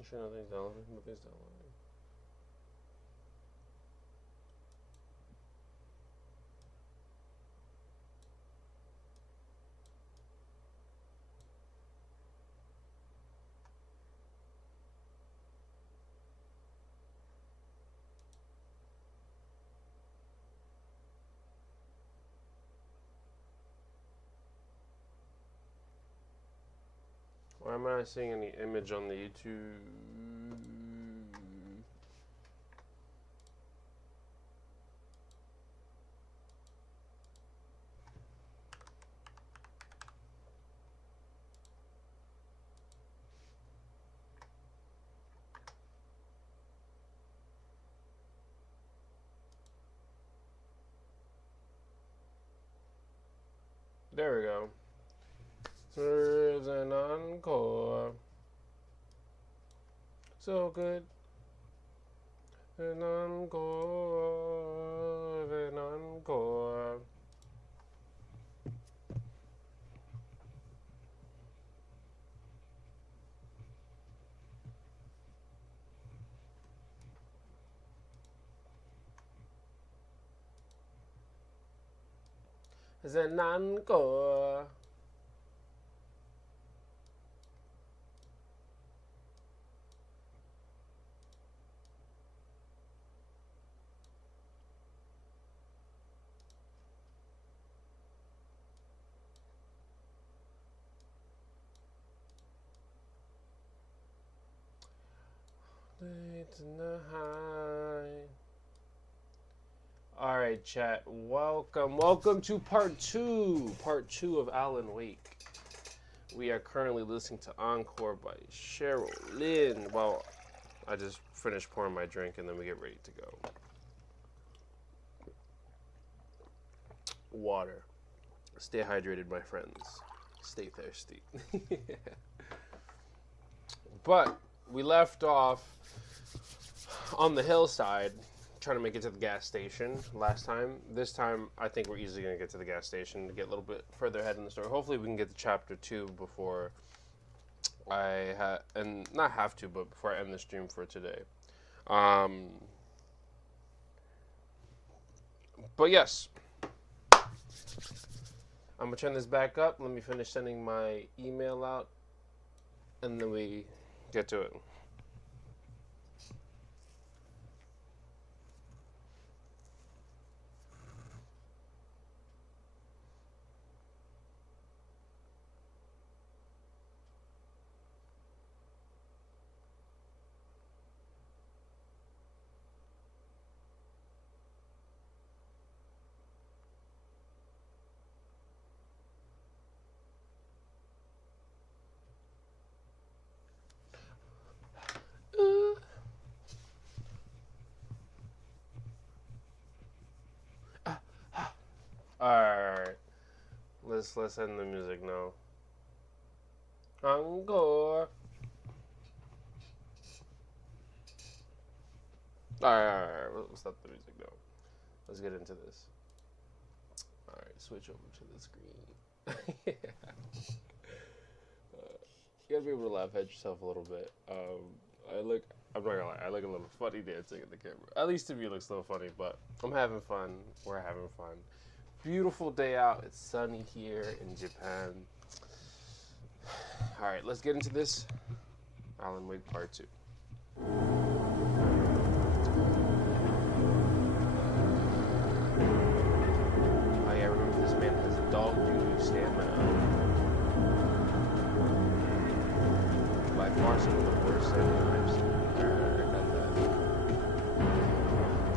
You sure nothing's downloading? Nothing's downloading. Why am I not seeing any image on the YouTube? There we go. Serves an encore. So good. An encore. An encore. It's an encore. Late in the high. All right, chat. Welcome to part two of Alan Wake. We are currently listening to Encore by Cheryl Lynn. Well, I just finished pouring my drink and then we get ready to go. Water. Stay hydrated, my friends. Stay thirsty. But we left off on the hillside, trying to make it to the gas station last time. This time, I think we're easily going to get to the gas station to get a little bit further ahead in the story. Hopefully, we can get to chapter 2 before I not have to, but before I end the stream for today. But yes, I'm going to turn this back up. Let me finish sending my email out, and then we get to it. Alright. Let's end the music now. Encore. Alright. Let's stop the music now. Let's get into this. Alright, switch over to the screen. Yeah. You gotta be able to laugh at yourself a little bit. I'm not gonna lie, I look a little funny dancing in the camera. At least to me it looks a little funny, but I'm having fun. We're having fun. Beautiful day out. It's sunny here in Japan. Alright, let's get into this. Alan Wake Part 2. Oh yeah, remember this man has a dog doo stamina. By far some of the worst stamina I've seen.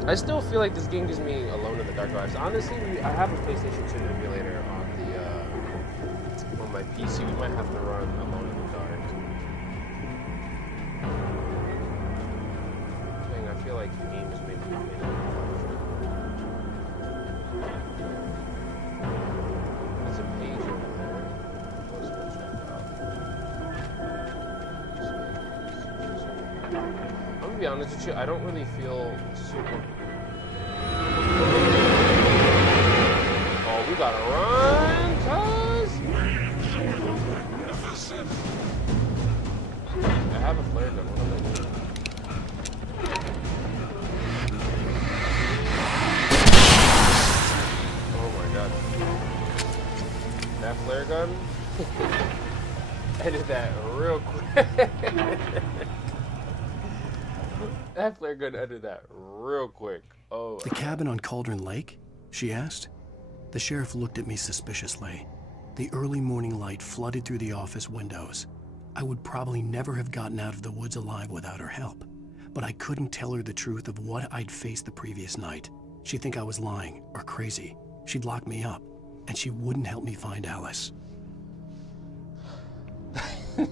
I still feel like this game gives me Alone in the Dark vibes. Honestly, I have a PlayStation 2 emulator on my PC. We might have to run Alone in the Dark. Dang, I feel like the game is made me There's a page over there. Let's go check out. I'm gonna be honest with you, I don't really feel super. Oh, we gotta run, cuz! I have a flare gun. What am I doing? Oh my god. That flare gun? Edit that real quick. That flare gun edited that real quick. Oh. The cabin on Cauldron Lake? She asked. The sheriff looked at me suspiciously. The early morning light flooded through the office windows. I would probably never have gotten out of the woods alive without her help, but I couldn't tell her the truth of what I'd faced the previous night. She'd think I was lying or crazy. She'd lock me up, and she wouldn't help me find Alice.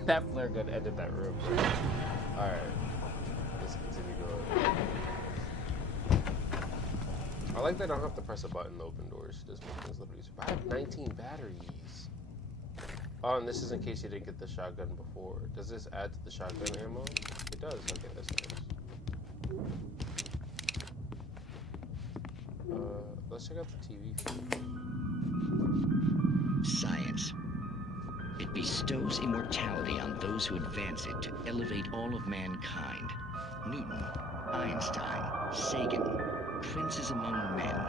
That flare gun ended that real quick. Alright. Let's continue going. I like that I don't have to press a button to open doors. It just makes things a little easier. But I have 19 batteries. Oh, and this is in case you didn't get the shotgun before. Does this add to the shotgun ammo? It does. Okay, that's nice. Let's check out the TV feed. Science. It bestows immortality on those who advance it to elevate all of mankind. Newton, Einstein, Sagan, princes among men.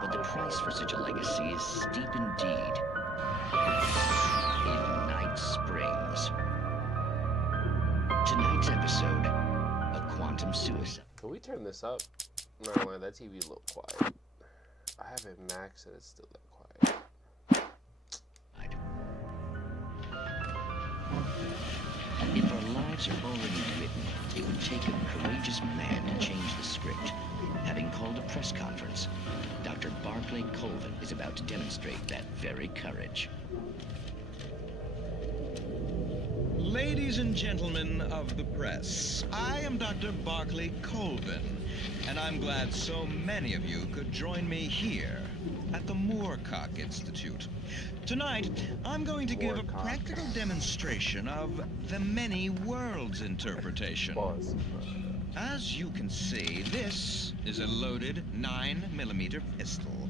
But the price for such a legacy is steep indeed. In Night Springs. Tonight's episode, a quantum suicide. Can we turn this up? I'm not gonna lie, that TV is a little quiet. I have it maxed and it's still that quiet. If our lives are already written, it would take a courageous man to change the script. Having called a press conference, Dr. Barclay Colvin is about to demonstrate that very courage. Ladies and gentlemen of the press, I am Dr. Barclay Colvin, and I'm glad so many of you could join me here at the Moorcock Institute. Tonight, I'm going to give a practical demonstration of the many worlds interpretation. Pause. As you can see, this is a loaded 9mm pistol.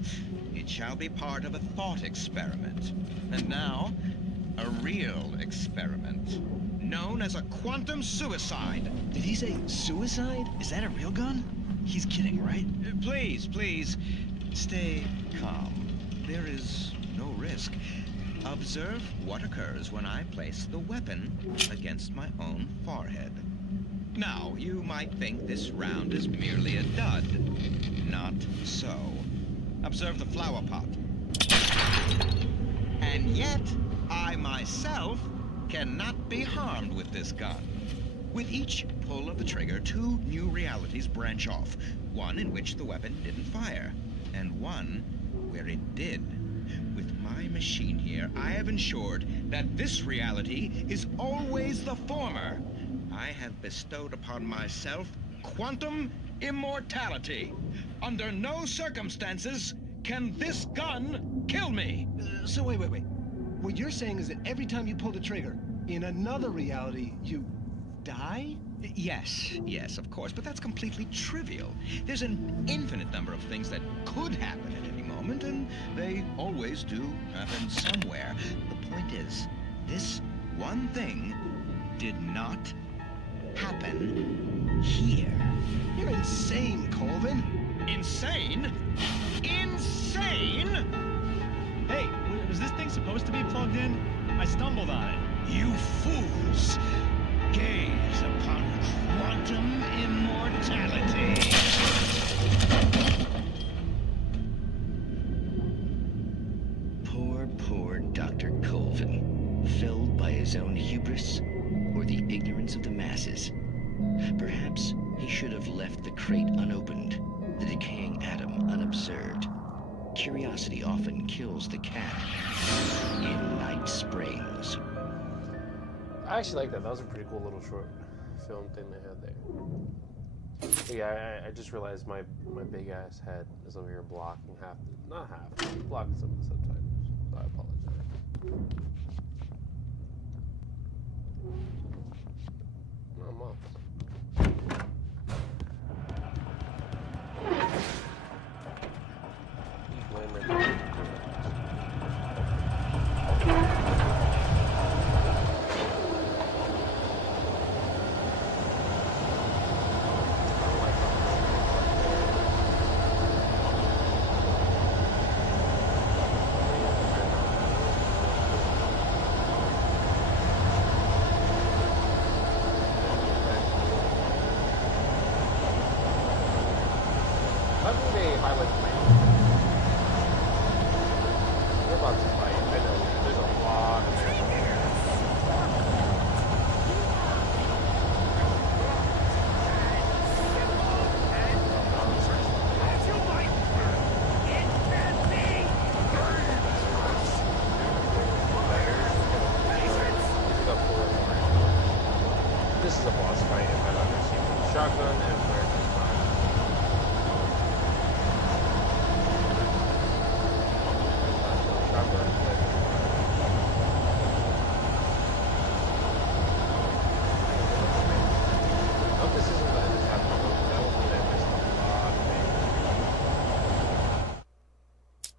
It shall be part of a thought experiment. And now, a real experiment, known as a quantum suicide. Did he say suicide? Is that a real gun? He's kidding, right? Please, please, stay calm. There is no risk. Observe what occurs when I place the weapon against my own forehead. Now, you might think this round is merely a dud. Not so. Observe the flower pot. And yet, I myself cannot be harmed with this gun. With each pull of the trigger, two new realities branch off. One in which the weapon didn't fire, and one where it did. With my machine here, I have ensured that this reality is always the former. I have bestowed upon myself quantum immortality. Under no circumstances can this gun kill me. So wait. What you're saying is that every time you pull the trigger, in another reality, you die? Yes, of course, but that's completely trivial. There's an infinite number of things that could happen at any moment, and they always do happen somewhere. The point is, this one thing did not happen here. You're insane, Colvin. Insane? Insane? Hey, was this thing supposed to be plugged in? I stumbled on it. You fools! Gaze upon quantum immortality. Poor Dr. Colvin, felled by his own hubris or the ignorance of the masses. Perhaps he should have left the crate unopened, the decaying atom unobserved. Curiosity often kills the cat. In Night Springs. I actually like that. That was a pretty cool little short film thing they had there. But yeah, I just realized my big ass head is over here blocking blocking some of the subtitles. So I apologize. No, I'm off. like playing. We're about to fight. I know there's a lot of there. This is a boss fight if I've ever seen one. Shotgun and flare gun. Shotgun, flare gun. I hope this isn't the end of chapter 1, because that would mean I missed a lot of things.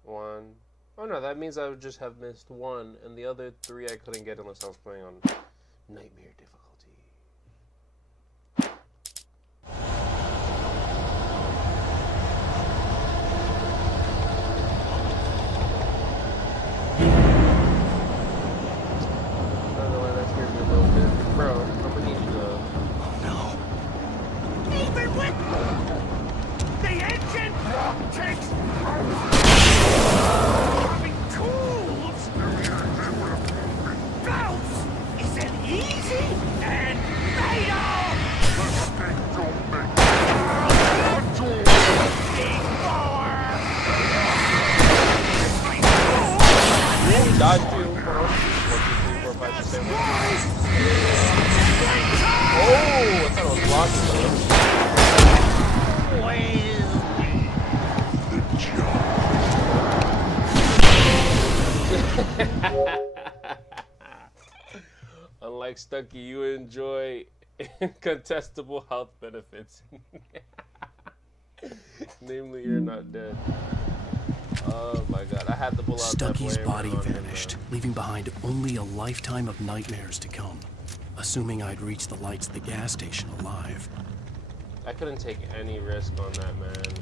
One. Oh no, that means I would just have missed one, and the other three I couldn't get unless I was playing on Nightmare difficulty. Dodge you. 1, 2, 3, 4, 5, 6, 7, 8. Oh, I thought it was blocking though. Unlike Stucky, you enjoy incontestable health benefits. Namely, you're not dead. Oh my god, I had to pull out Stucky's that body vanished, leaving behind only a lifetime of nightmares to come. Assuming I'd reached the lights of the gas station alive. I couldn't take any risk on that man.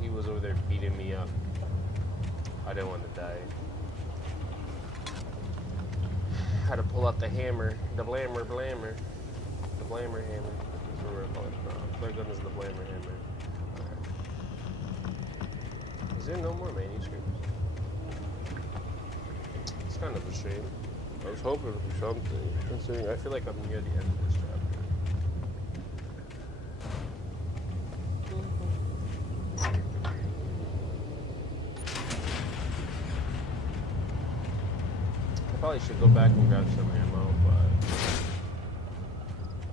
He was over there beating me up. I didn't want to die. Had to pull out the hammer, the blammer, the blammer hammer. That's what we're calling it now. Flare gun is the blammer hammer. Is there no more manuscripts? It's kind of a shame. I was hoping for something, considering I feel like I'm near the end of this chapter. I probably should go back and grab some ammo, but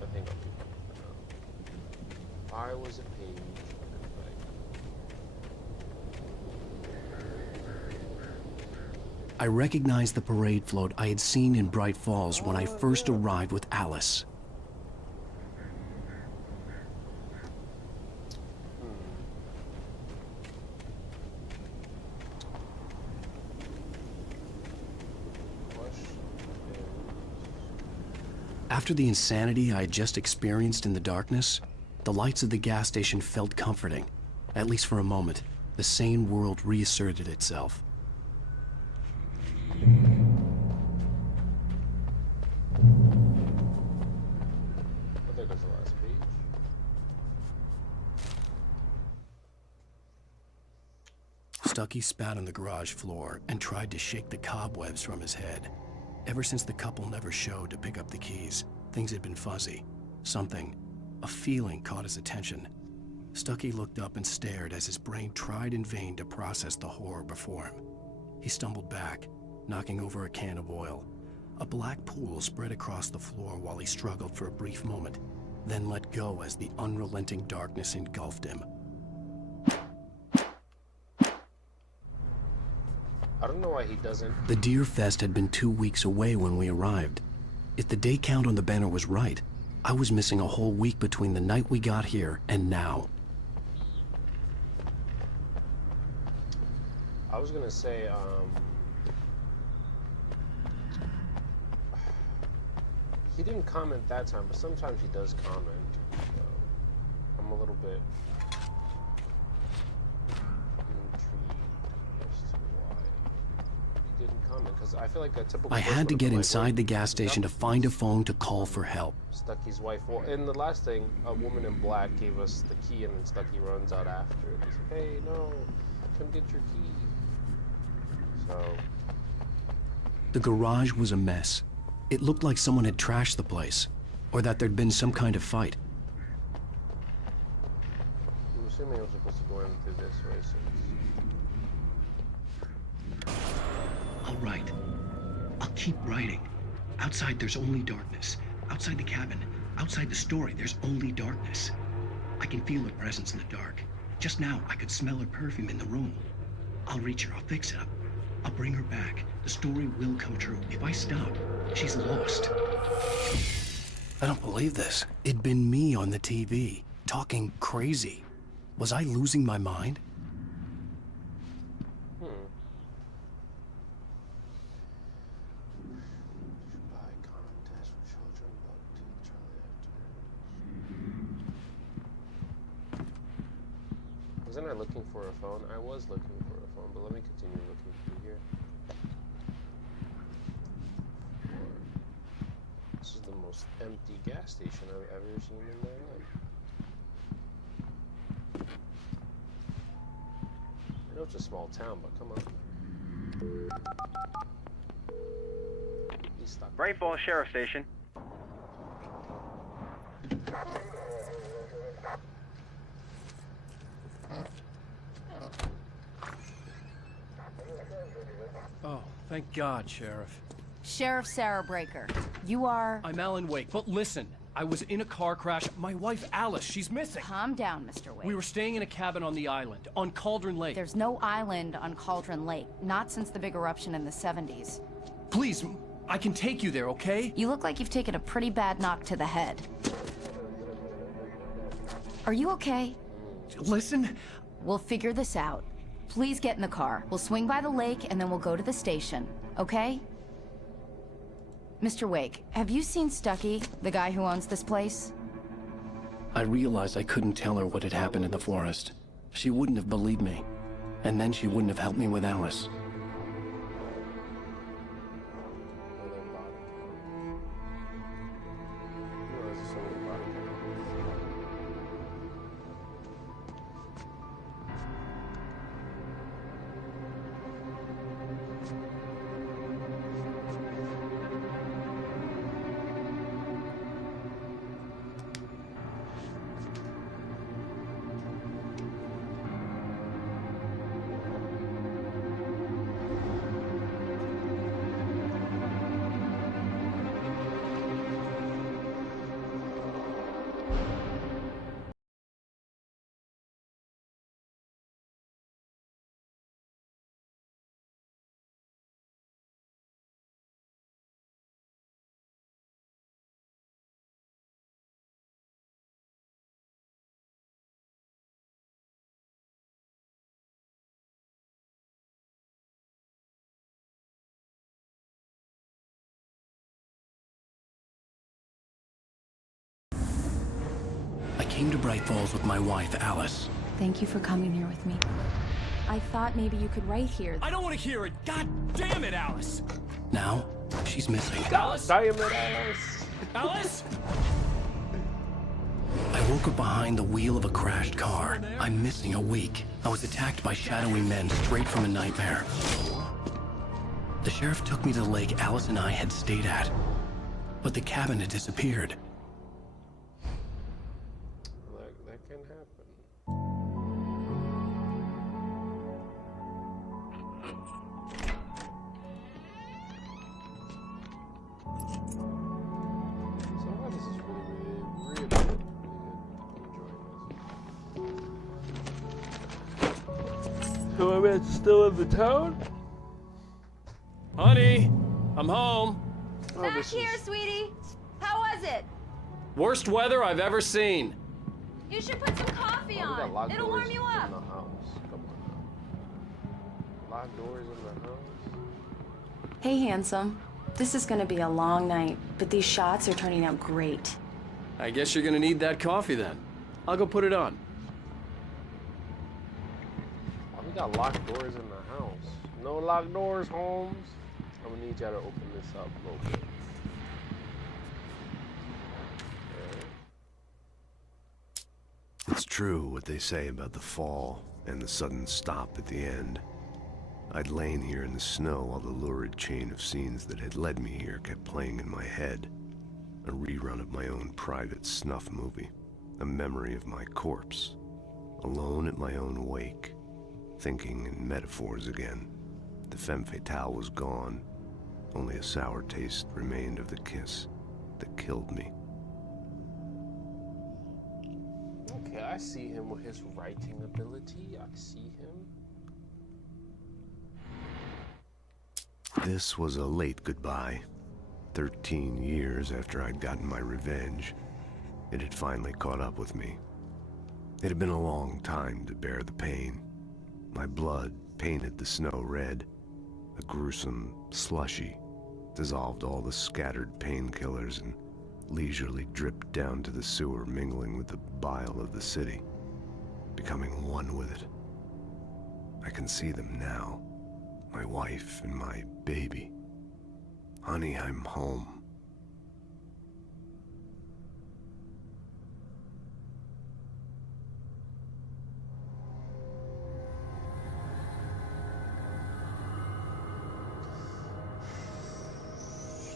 I think I'll be fine for now. I was a page. I recognized the parade float I had seen in Bright Falls when I first arrived with Alice. After the insanity I had just experienced in the darkness, the lights of the gas station felt comforting. At least for a moment, the sane world reasserted itself. I think that's the last page. Stucky spat on the garage floor and tried to shake the cobwebs from his head. Ever since the couple never showed to pick up the keys, things had been fuzzy. Something, a feeling caught his attention. Stucky looked up and stared as his brain tried in vain to process the horror before him. He stumbled back, knocking over a can of oil. A black pool spread across the floor while he struggled for a brief moment, then let go as the unrelenting darkness engulfed him. I don't know why he doesn't. The Deer Fest had been 2 weeks away when we arrived. If the day count on the banner was right, I was missing a whole week between the night we got here and now. I was gonna say, he didn't comment that time, but sometimes he does comment. So I'm a little bit intrigued as to why he didn't comment, because because I feel like a typical. I had to get inside the gas station to find a phone to call for help. Stucky's wife. Well, in the last thing, a woman in black gave us the key, and then Stucky runs out after. He's like, "Hey, no, come get your key." So. The garage was a mess. It looked like someone had trashed the place, or that there'd been some kind of fight. I'm assuming I was supposed to go in through this way, so. All right. I'll keep writing. Outside, there's only darkness. Outside the cabin, outside the story, there's only darkness. I can feel her presence in the dark. Just now, I could smell her perfume in the room. I'll reach her. I'll fix it up. I'll bring her back. The story will come true. If I stop, she's lost. I don't believe this. It'd been me on the TV, talking crazy. Was I losing my mind? Wasn't I looking for a phone? I was looking for a phone, but let me continue looking through here. This is the most empty gas station I've ever seen in my life. I know it's a small town, but come on. He's stuck. Bright Falls Sheriff Station. Oh, thank God, Sheriff. Sheriff Sarah Breaker. You are... I'm Alan Wake, but listen, I was in a car crash. My wife, Alice, she's missing. Calm down, Mr. Wake. We were staying in a cabin on the island, on Cauldron Lake. There's no island on Cauldron Lake, not since the big eruption in the 70s. Please, I can take you there, okay? You look like you've taken a pretty bad knock to the head. Are you okay? Listen. We'll figure this out. Please get in the car. We'll swing by the lake and then we'll go to the station, okay? Mr. Wake, have you seen Stucky, the guy who owns this place? I realized I couldn't tell her what had happened in the forest. She wouldn't have believed me. And then she wouldn't have helped me with Alice. I came to Bright Falls with my wife, Alice. Thank you for coming here with me. I thought maybe you could write here. I don't want to hear it. God damn it, Alice. Now, she's missing. Alice? Damn it, Alice! Alice? I woke up behind the wheel of a crashed car. I'm missing a week. I was attacked by shadowy men straight from a nightmare. The sheriff took me to the lake Alice and I had stayed at. But the cabin had disappeared. That can happen. Somehow this is really good. I'm enjoying this. So I'm still in the town? Honey, I'm home. Oh, Back this here, is... sweetie. How was it? Worst weather I've ever seen. You should put some coffee Oh, we got on. locked It'll doors warm you in up. the house. Come on now. Locked doors in the house. Hey, handsome. This is gonna be a long night, but these shots are turning out great. I guess you're gonna need that coffee then. I'll go put it on. Why we got locked doors in the house? No locked doors, Holmes. I'm gonna need y'all to open this up a little bit. It's true what they say about the fall and the sudden stop at the end. I'd lain here in the snow while the lurid chain of scenes that had led me here kept playing in my head. A rerun of my own private snuff movie. A memory of my corpse. Alone at my own wake. Thinking in metaphors again. The femme fatale was gone. Only a sour taste remained of the kiss that killed me. Okay, I see him with his writing ability. I see him. This was a late goodbye. 13 years after I'd gotten my revenge, it had finally caught up with me. It had been a long time to bear the pain. My blood painted the snow red. A gruesome slushy dissolved all the scattered painkillers and leisurely dripped down to the sewer, mingling with the bile of the city, becoming one with it. I can see them now, my wife and my baby. Honey, I'm home.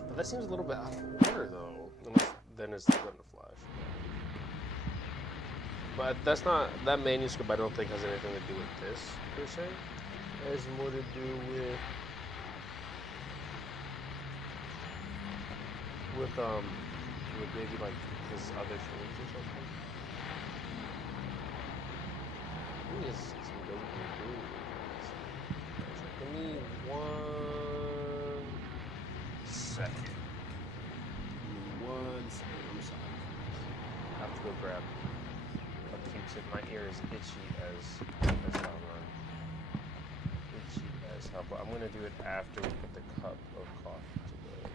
But that seems a little bit out of order, though. Unless then it's going to flash. But that's not, that manuscript I don't think has anything to do with this, per se. It has more to do with maybe like his other films or something. Maybe it's some good thing. Give me 1 second. Give me 1 second. I'm sorry. I have to go grab what keeps it. My ear is itchy as hell, man. Itchy as hell. But I'm gonna do it after we put the cup of coffee together.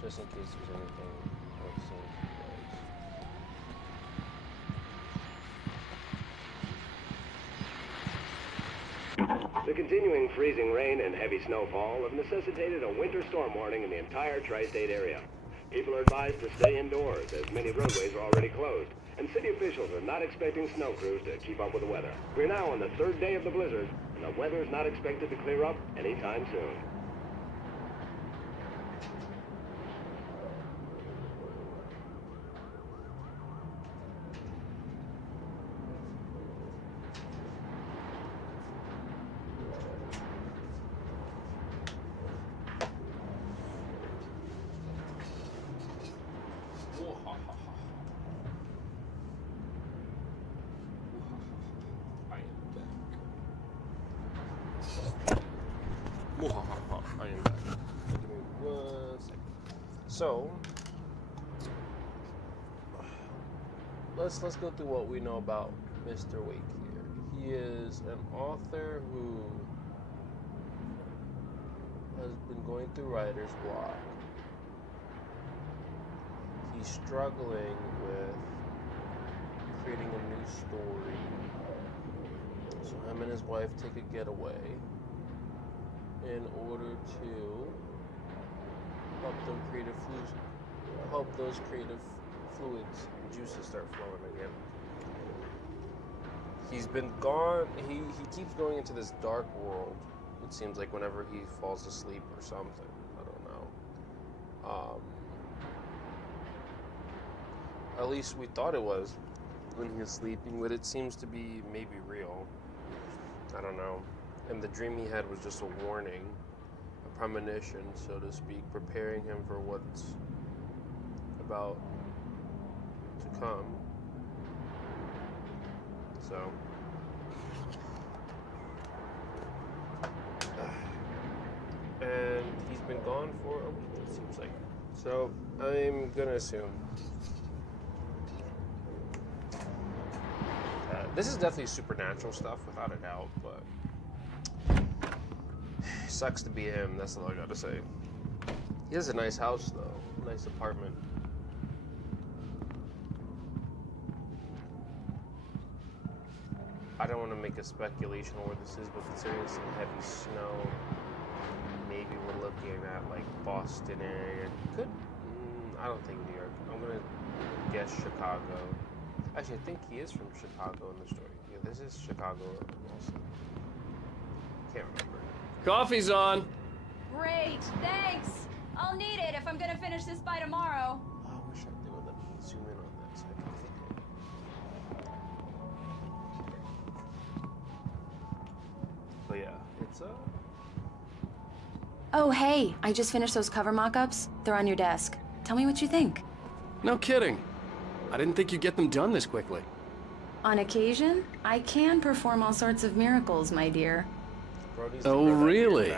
Just in case there's anything worth seeing for you guys. The continuing freezing rain and heavy snowfall have necessitated a winter storm warning in the entire tri-state area. People are advised to stay indoors as many roadways are already closed, and city officials are not expecting snow crews to keep up with the weather. We're now on the 3rd day of the blizzard, and the weather is not expected to clear up anytime soon. I am back. Give me 1 second. So let's go through what we know about Mr. Wake here. He is an author who has been going through writer's block. He's struggling with creating a new story. So him and his wife take a getaway in order to help those creative fluids and juices start flowing again. He's been gone. He keeps going into this dark world. It seems like whenever he falls asleep or something. I don't know. At least we thought it was when he was sleeping, but it seems to be maybe real. I don't know. And the dream he had was just a warning, a premonition, so to speak, preparing him for what's about to come. So, and he's been gone for a week, it seems like. So, I'm gonna assume this is definitely supernatural stuff, without a doubt, but sucks to be him, that's all I gotta say. He has a nice house, though. Nice apartment. I don't want to make a speculation on where this is, but considering some heavy snow, maybe maybe we're looking at like Boston area. I don't think New York. I'm gonna guess Chicago. Actually, I think he is from Chicago in the story. Yeah, this is Chicago also. Can't remember. Coffee's on. Great, thanks. I'll need it if I'm gonna finish this by tomorrow. Oh, I wish they would let me zoom in on that so I can see it. But yeah, it's Oh, hey, I just finished those cover mock-ups. They're on your desk. Tell me what you think. No kidding. I didn't think you'd get them done this quickly. On occasion, I can perform all sorts of miracles, my dear. Oh, really?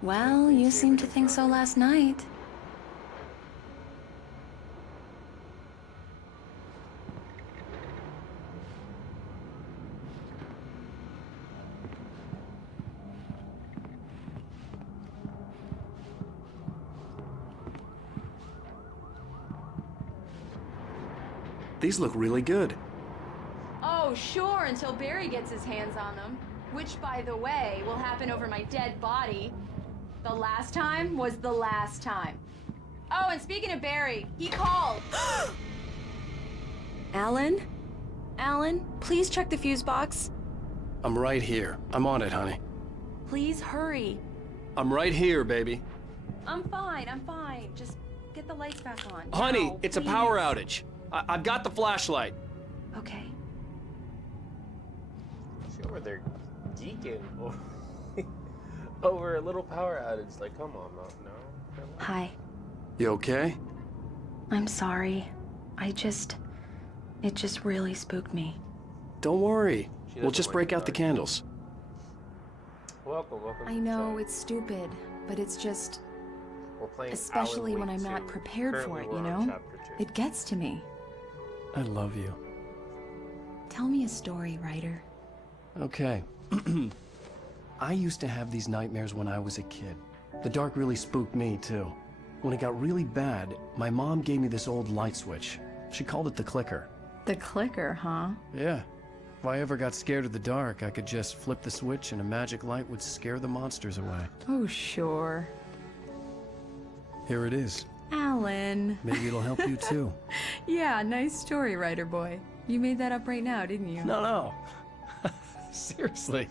Well, you seemed to think so last night. These look really good. Oh, sure, until Barry gets his hands on them. Which, by the way, will happen over my dead body. The last time was the last time. Oh, and speaking of Barry, he called. Alan? Alan, please check the fuse box. I'm right here. I'm on it, honey. Please hurry. I'm right here, baby. I'm fine. Just get the lights back on. Honey, Now, it's a please. power outage. I've got the flashlight. Okay. See where they're geeking over a little power outage. Like, come on, no. Hi. You okay? I'm sorry. It just really spooked me. Don't worry. She We'll doesn't just like break the out the dark. candles. Welcome. I know, it's stupid, but it's just... We're playing Especially Alan when Wake I'm not 2. prepared for Currently, it, you we're on know? chapter 2. It gets to me. I love you. Tell me a story, writer. Okay. I used to have these nightmares when I was a kid. The dark really spooked me, too. When it got really bad, my mom gave me this old light switch. She called it the clicker. The clicker, huh? Yeah. If I ever got scared of the dark, I could just flip the switch and a magic light would scare the monsters away. Oh, sure. Here it is. Alan. Maybe it'll help you, too. Yeah, nice story, writer boy. You made that up right now, didn't you? No. Seriously.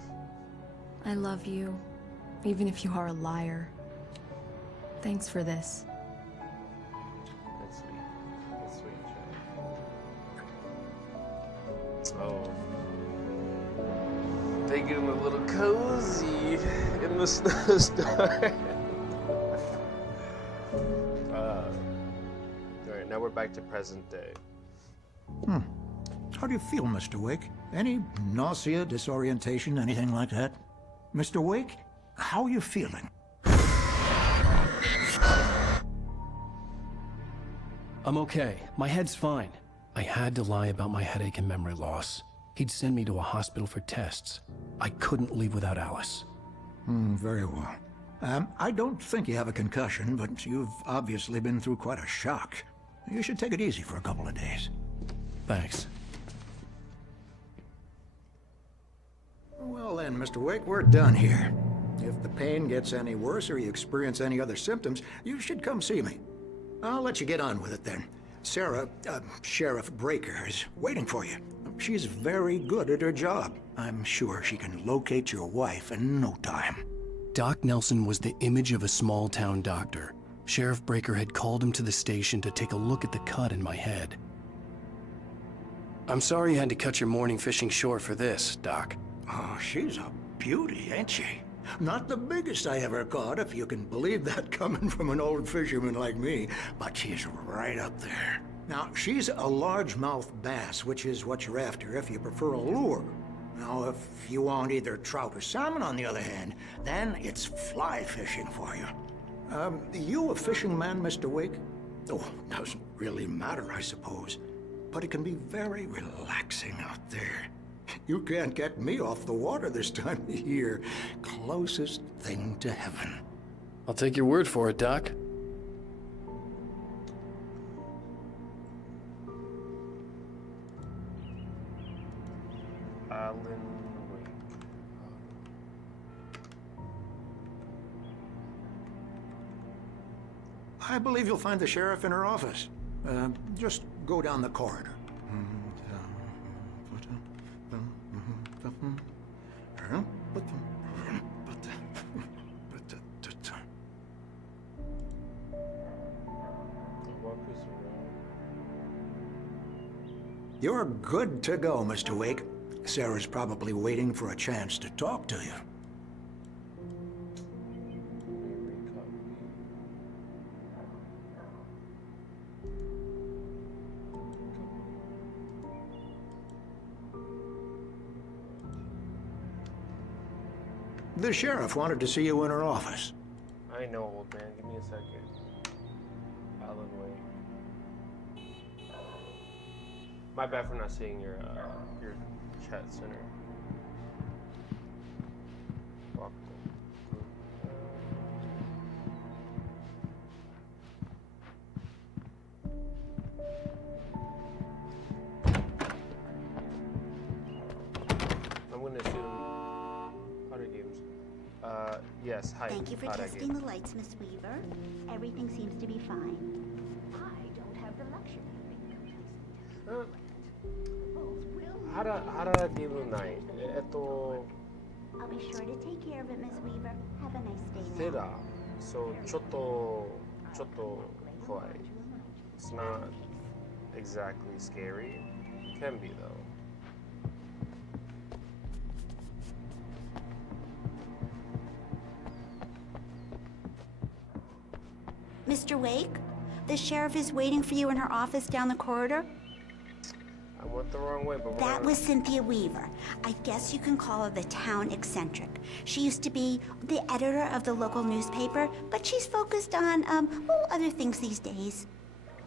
I love you, even if you are a liar. Thanks for this. That's sweet. That's sweet, Chad. Oh. They getting a little cozy in the snowstorm. Alright, now we're back to present day. How do you feel, Mr. Wake? Any nausea, disorientation, anything like that? Mr. Wake, how are you feeling? I'm okay. My head's fine. I had to lie about my headache and memory loss. He'd send me to a hospital for tests. I couldn't leave without Alice. Very well. I don't think you have a concussion, but you've obviously been through quite a shock. You should take it easy for a couple of days. Thanks. Well then, Mr. Wake, we're done here. If the pain gets any worse or you experience any other symptoms, you should come see me. I'll let you get on with it then. Sarah, Sheriff Breaker, is waiting for you. She's very good at her job. I'm sure she can locate your wife in no time. Doc Nelson was the image of a small-town doctor. Sheriff Breaker had called him to the station to take a look at the cut in my head. I'm sorry you had to cut your morning fishing short for this, Doc. Oh, she's a beauty, ain't she? Not the biggest I ever caught, if you can believe that coming from an old fisherman like me, but she's right up there. Now, she's a largemouth bass, which is what you're after if you prefer a lure. Now, if you want either trout or salmon, on the other hand, then it's fly fishing for you. You a fishing man, Mr. Wake? Oh, doesn't really matter, I suppose. But it can be very relaxing out there. You can't get me off the water this time of year. Closest thing to heaven. I'll take your word for it, Doc. Alan Wake. I believe you'll find the sheriff in her office. Just go down the corridor. You're good to go, Mr. Wake. Sarah's probably waiting for a chance to talk to you. The sheriff wanted to see you in her office. I know, old man. Give me a second. Alan Wake. My bad for not seeing your chat center. Walk the group. I'm gonna assume other games. Yes, hi. Thank you for testing the lights, Miss Weaver. Everything seems to be fine. I don't have the luxury of being 原ゲームないI'll be sure to take care of it, Miss Weaver. Have a nice day now. セラそうちょっと怖い It's not exactly scary. Can be though. Mr. Wake, the sheriff is waiting for you in her office down the corridor. I went the wrong way, but That was Cynthia Weaver. I guess you can call her the town eccentric. She used to be the editor of the local newspaper, but she's focused on, other things these days.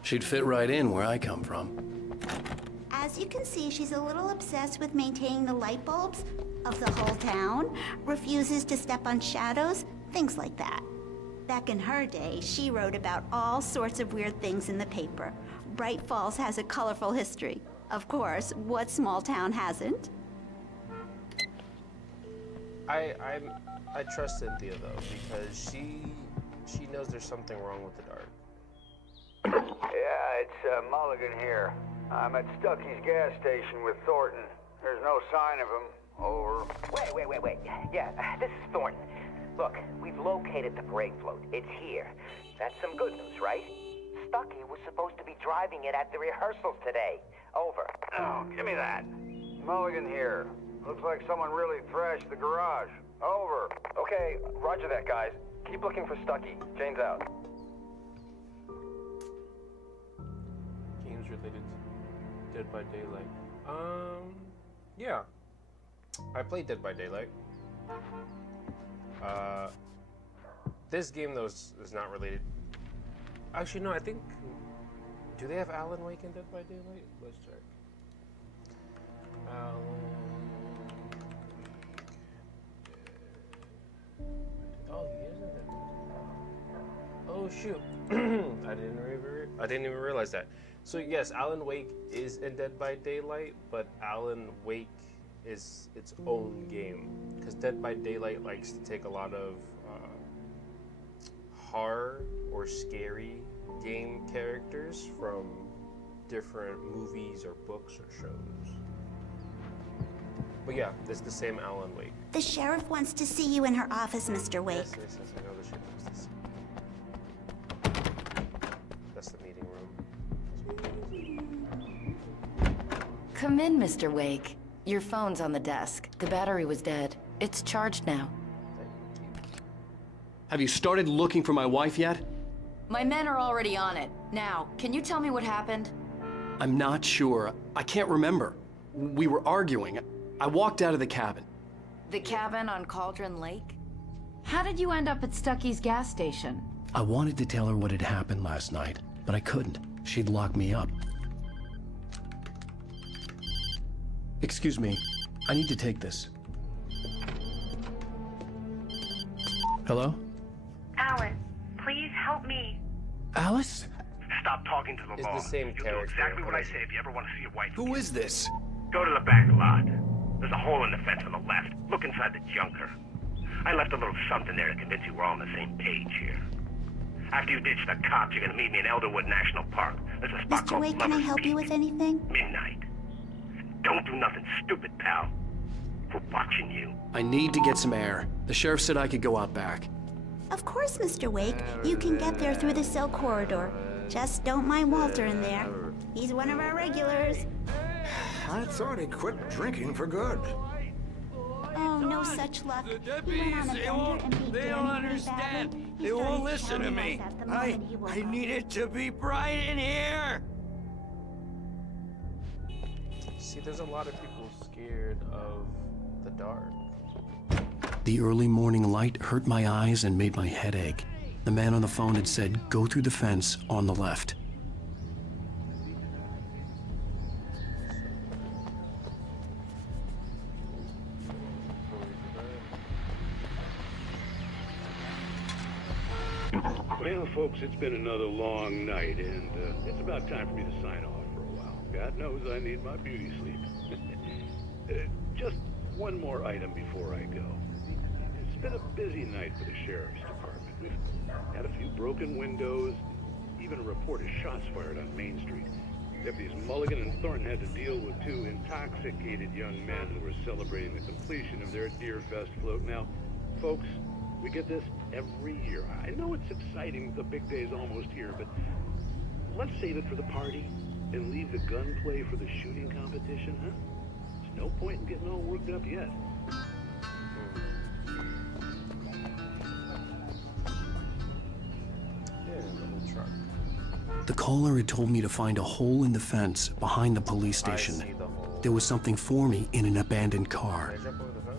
She'd fit right in where I come from. As you can see, she's a little obsessed with maintaining the light bulbs of the whole town, refuses to step on shadows, things like that. Back in her day, she wrote about all sorts of weird things in the paper. Bright Falls has a colorful history. Of course, what small town hasn't? I trust Cynthia though because she knows there's something wrong with the dark. Yeah, it's Mulligan here. I'm at Stucky's gas station with Thornton. There's no sign of him. Over. Wait. Yeah, this is Thornton. Look, we've located the brake float. It's here. That's some good news, right? Stucky was supposed to be driving it at the rehearsals today. Over. Oh, give me that. Mulligan here. Looks like someone really thrashed the garage. Over. Okay, roger that, guys. Keep looking for Stucky. Jane's out. Games related to Dead by Daylight. Yeah. I played Dead by Daylight. This game though is not related. Actually, no. I think. Do they have Alan Wake in Dead by Daylight? Let's check. Alan Wake. Oh, he isn't it? Oh shoot! I didn't even realize that. So yes, Alan Wake is in Dead by Daylight, but Alan Wake is its own game because Dead by Daylight likes to take a lot of horror or scary game characters from different movies or books or shows. But yeah, it's the same Alan Wake. The sheriff wants to see you in her office, Mr. Wake. Yes, I know the sheriff wants to see. That's the meeting room. Come in, Mr. Wake. Your phone's on the desk. The battery was dead. It's charged now. Have you started looking for my wife yet? My men are already on it. Now, can you tell me what happened? I'm not sure. I can't remember. We were arguing. I walked out of the cabin. The cabin on Cauldron Lake? How did you end up at Stucky's gas station? I wanted to tell her what had happened last night, but I couldn't. She'd lock me up. Excuse me. I need to take this. Hello? Alan, please help me. Alice? Stop talking to the law. It's the same You'll character. do exactly what I say if you ever want to see your wife. Who is this? Go to the back lot. There's a hole in the fence on the left. Look inside the junker. I left a little something there to convince you we're all on the same page here. After you ditch the cops, you're gonna meet me in Elderwood National Park. There's a spot Mr. called Wake, can I Lover's help you Peak. with anything? Midnight. Don't do nothing stupid, pal. We're watching you. I need to get some air. The sheriff said I could go out back. Of course, Mr. Wake. You can get there through the cell corridor. Just don't mind Walter in there. He's one of our regulars. I thought he quit drinking for good. Oh, no such luck. He went on a bender and beat They don't understand. They won't listen to me. I need it to be bright in here. See, there's a lot of people scared of the dark. The early morning light hurt my eyes and made my head ache. The man on the phone had said, go through the fence on the left. Well, folks, it's been another long night, and it's about time for me to sign off for a while. God knows I need my beauty sleep. Just one more item before I go. It's been a busy night for the Sheriff's Department. We've had a few broken windows, even a report of shots fired on Main Street. Deputies Mulligan and Thornton had to deal with two intoxicated young men who were celebrating the completion of their Deer Fest float. Now, folks, we get this every year. I know it's exciting, the big day's almost here, but let's save it for the party and leave the gunplay for the shooting competition, huh? There's no point in getting all worked up yet. The caller had told me to find a hole in the fence behind the police station. There was something for me in an abandoned car. Can I jump over the fence?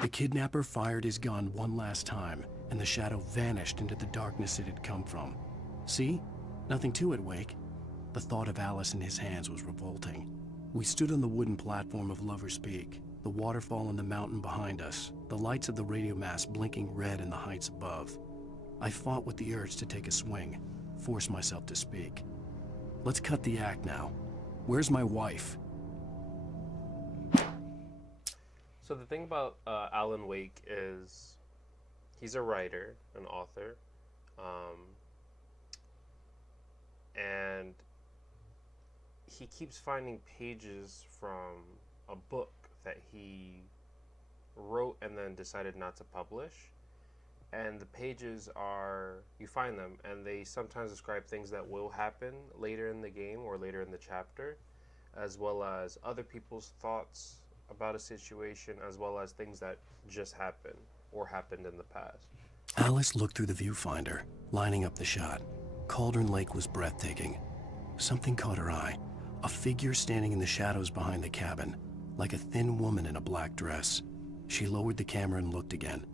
The kidnapper fired his gun one last time, and the shadow vanished into the darkness it had come from. See? Nothing to it, Wake. The thought of Alice in his hands was revolting. We stood on the wooden platform of Lover's Peak, the waterfall on the mountain behind us, the lights of the radio mast blinking red in the heights above. I fought with the urge to take a swing, force myself to speak. Let's cut the act now. Where's my wife? So the thing about Alan Wake is he's a writer, an author, and he keeps finding pages from a book that he wrote and then decided not to publish. And the pages are, you find them, and they sometimes describe things that will happen later in the game or later in the chapter, as well as other people's thoughts about a situation, as well as things that just happened or happened in the past. Alice looked through the viewfinder, lining up the shot. Cauldron Lake was breathtaking. Something caught her eye. A figure standing in the shadows behind the cabin, like a thin woman in a black dress. She lowered the camera and looked again.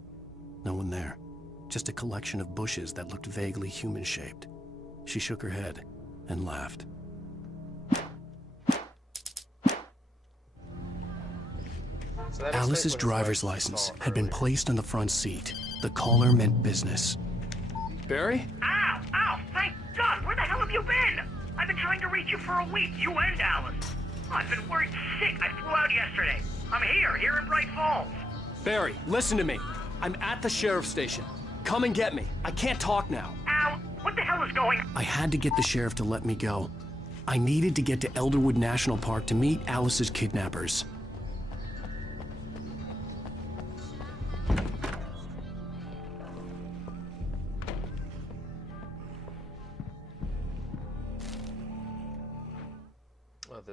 No one there. Just a collection of bushes that looked vaguely human-shaped. She shook her head and laughed. So Alice's driver's license had been placed on the front seat. The caller meant business. Barry? Ow! Ow! Thank God! Where the hell have you been? I've been trying to reach you for a week, you and Alice. I've been worried sick. I flew out yesterday. I'm here in Bright Falls. Barry, listen to me. I'm at the sheriff's station. Come and get me. I can't talk now. Ow! What the hell is going on? I had to get the sheriff to let me go. I needed to get to Elderwood National Park to meet Alice's kidnappers.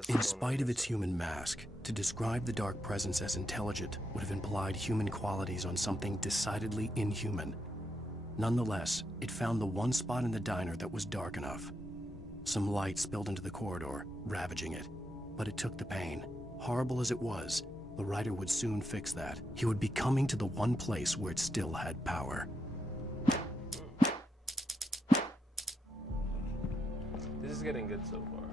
In spite of its human mask, to describe the dark presence as intelligent would have implied human qualities on something decidedly inhuman. Nonetheless, it found the one spot in the diner that was dark enough. Some light spilled into the corridor, ravaging it. But it took the pain. Horrible as it was, the writer would soon fix that. He would be coming to the one place where it still had power. This is getting good so far.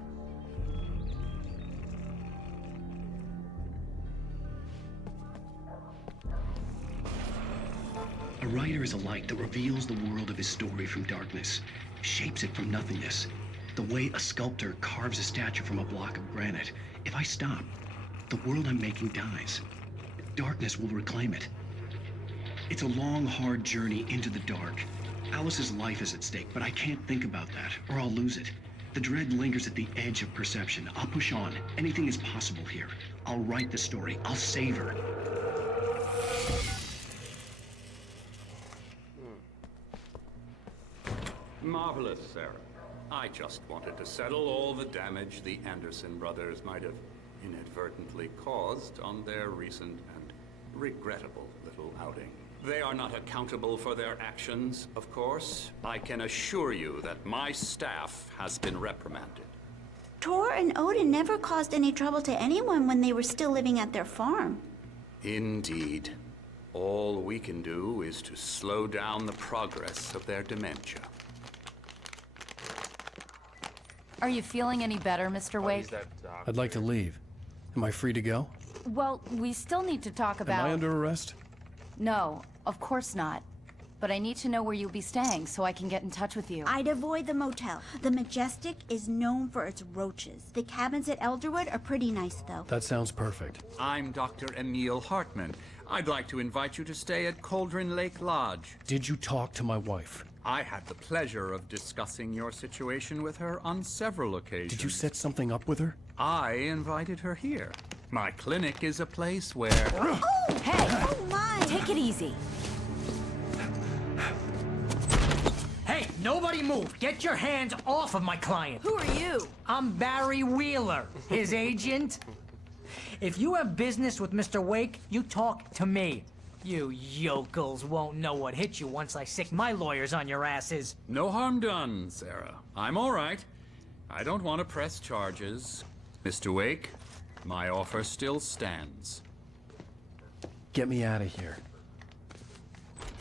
A writer is a light that reveals the world of his story from darkness, shapes it from nothingness. The way a sculptor carves a statue from a block of granite. If I stop, the world I'm making dies. Darkness will reclaim it. It's a long, hard journey into the dark. Alice's life is at stake, but I can't think about that, or I'll lose it. The dread lingers at the edge of perception. I'll push on. Anything is possible here. I'll write the story. I'll save her. Marvelous, Sarah. I just wanted to settle all the damage the Anderson brothers might have inadvertently caused on their recent and regrettable little outing. They are not accountable for their actions, of course. I can assure you that my staff has been reprimanded. Tor and Odin never caused any trouble to anyone when they were still living at their farm. Indeed. All we can do is to slow down the progress of their dementia. Are you feeling any better, Mr. Wake? I'd like to leave. Am I free to go? Well, we still need to talk about... Am I under arrest? No, of course not. But I need to know where you'll be staying so I can get in touch with you. I'd avoid the motel. The Majestic is known for its roaches. The cabins at Elderwood are pretty nice, though. That sounds perfect. I'm Dr. Emil Hartman. I'd like to invite you to stay at Cauldron Lake Lodge. Did you talk to my wife? I had the pleasure of discussing your situation with her on several occasions. Did you set something up with her? I invited her here. My clinic is a place where... Oh! Hey! Oh, my! Take it easy. Hey, nobody move! Get your hands off of my client! Who are you? I'm Barry Wheeler, his agent. If you have business with Mr. Wake, you talk to me. You yokels won't know what hit you once I sick my lawyers on your asses. No harm done, Sarah. I'm all right. I don't want to press charges. Mr. Wake, my offer still stands. Get me out of here.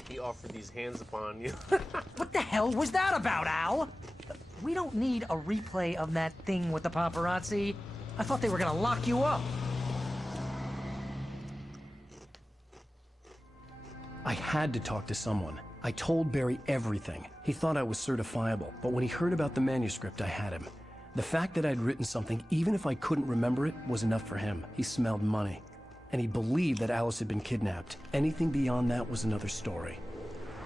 He offered these hands upon you. What the hell was that about, Al? We don't need a replay of that thing with the paparazzi. I thought they were gonna lock you up. I had to talk to someone. I told Barry everything. He thought I was certifiable, but when he heard about the manuscript, I had him. The fact that I'd written something, even if I couldn't remember it, was enough for him. He smelled money. And he believed that Alice had been kidnapped. Anything beyond that was another story.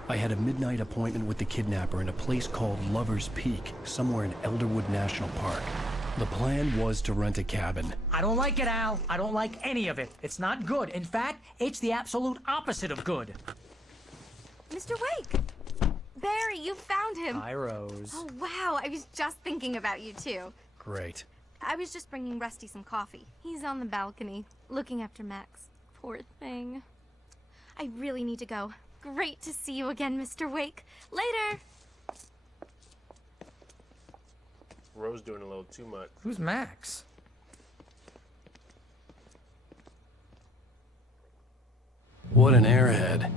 I had a midnight appointment with the kidnapper in a place called Lover's Peak, somewhere in Elderwood National Park. The plan was to rent a cabin. I don't like it, Al. I don't like any of it. It's not good. In fact, it's the absolute opposite of good. Mr. Wake! Barry, you found him! Hi, Rose. Oh, wow. I was just thinking about you, too. Great. I was just bringing Rusty some coffee. He's on the balcony, looking after Max. Poor thing. I really need to go. Great to see you again, Mr. Wake. Later! Rose doing a little too much. Who's Max? What an airhead.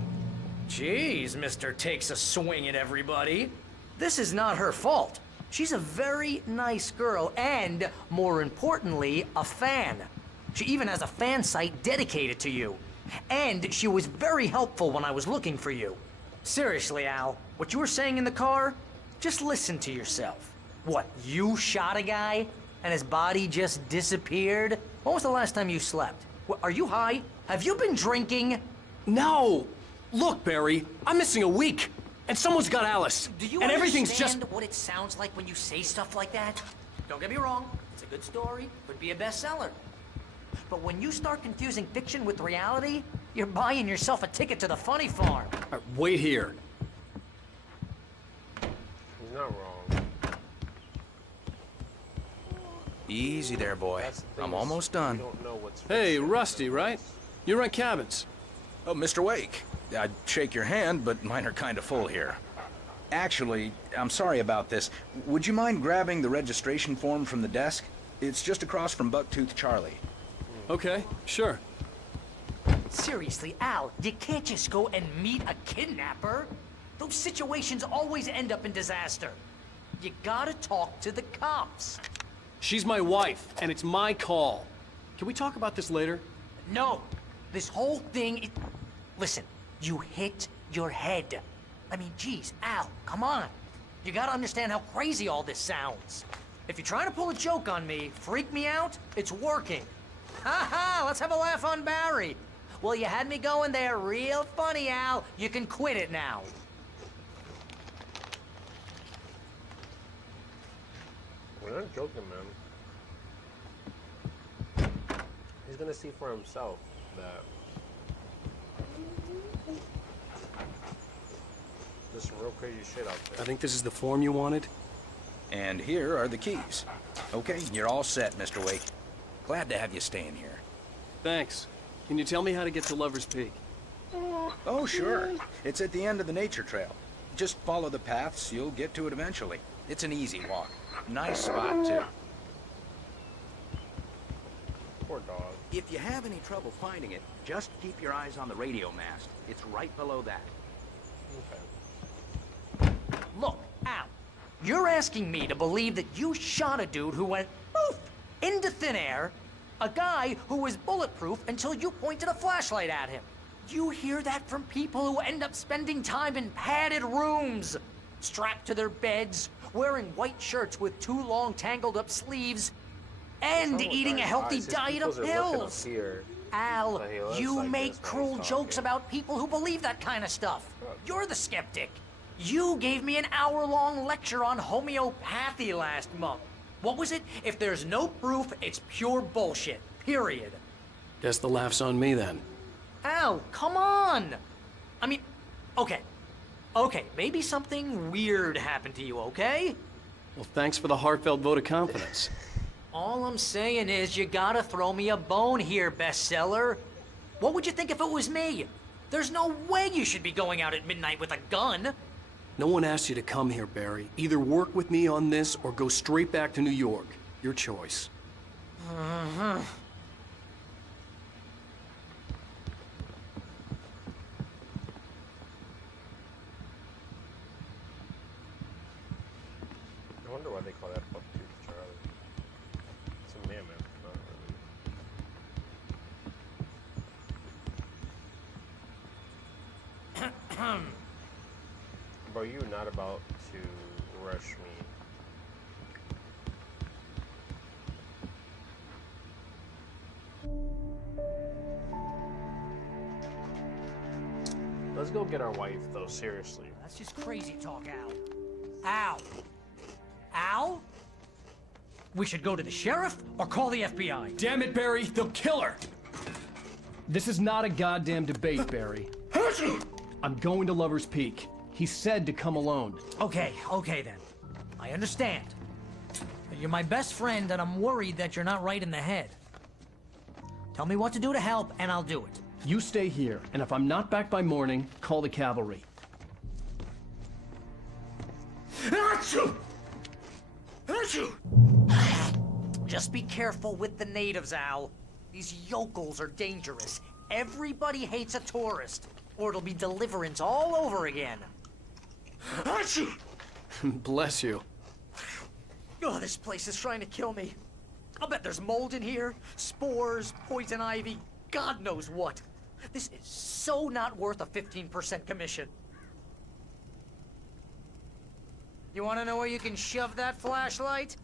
Jeez, Mr. Takes a swing at everybody. This is not her fault. She's a very nice girl and, more importantly, a fan. She even has a fan site dedicated to you. And she was very helpful when I was looking for you. Seriously, Al, what you were saying in the car, just listen to yourself. What, you shot a guy and his body just disappeared? When was the last time you slept? Are you high? Have you been drinking? No! Look, Barry, I'm missing a week. And someone's got Alice. Do you and everything's understand just... what it sounds like when you say stuff like that? Don't get me wrong, it's a good story, could be a bestseller. But when you start confusing fiction with reality, you're buying yourself a ticket to the funny farm. Wait here. He's not wrong. Easy there, boy. I'm almost done. Hey, Rusty, right? You rent cabins. Oh, Mr. Wake. I'd shake your hand, but mine are kind of full here. Actually, I'm sorry about this. Would you mind grabbing the registration form from the desk? It's just across from Bucktooth Charlie. Okay, sure. Seriously, Al, you can't just go and meet a kidnapper. Those situations always end up in disaster. You gotta talk to the cops. She's my wife, and it's my call. Can we talk about this later? No, this whole thing is... Listen, you hit your head. I mean, geez, Al, come on. You gotta understand how crazy all this sounds. If you're trying to pull a joke on me, freak me out, it's working. Ha ha, let's have a laugh on Barry. Well, you had me going there real funny, Al. You can quit it now. We're not joking, man. He's gonna see for himself that there's some real crazy shit out there. I think this is the form you wanted. And here are the keys. Okay, you're all set, Mr. Wake. Glad to have you staying here. Thanks. Can you tell me how to get to Lover's Peak? Oh, sure. It's at the end of the nature trail. Just follow the paths, you'll get to it eventually. It's an easy walk. Nice spot, too. Poor dog. If you have any trouble finding it, just keep your eyes on the radio mast. It's right below that. Okay. Look, Al, you're asking me to believe that you shot a dude who went poof into thin air, a guy who was bulletproof until you pointed a flashlight at him. You hear that from people who end up spending time in padded rooms, strapped to their beds, wearing white shirts with too long tangled up sleeves, and eating a healthy diet of pills. Al, you make cruel jokes about people who believe that kind of stuff. You're the skeptic. You gave me an hour-long lecture on homeopathy last month. What was it? If there's no proof, it's pure bullshit. Period. Guess the laugh's on me then. Al, come on! I mean, okay. Okay, maybe something weird happened to you, okay? Well, thanks for the heartfelt vote of confidence. All I'm saying is you gotta throw me a bone here, bestseller. What would you think if it was me? There's no way you should be going out at midnight with a gun. No one asked you to come here, Barry. Either work with me on this or go straight back to New York. Your choice. I wonder why they call that Bucktooth Charlie. It's a mammoth, not really. About you, not about to rush me. Let's go get our wife, though, seriously. That's just crazy talk, Al. Al? Al? We should go to the sheriff or call the FBI. Damn it, Barry, they'll kill her! This is not a goddamn debate, Barry. I'm going to Lover's Peak. He said to come alone. Okay then. I understand. You're my best friend, and I'm worried that you're not right in the head. Tell me what to do to help, and I'll do it. You stay here, and if I'm not back by morning, call the cavalry. Achoo! Achoo! Just be careful with the natives, Al. These yokels are dangerous. Everybody hates a tourist, or it'll be Deliverance all over again. Achoo! Bless you. Oh, this place is trying to kill me. I'll bet there's mold in here, spores, poison ivy, God knows what. This is so not worth a 15% commission. You want to know where you can shove that flashlight?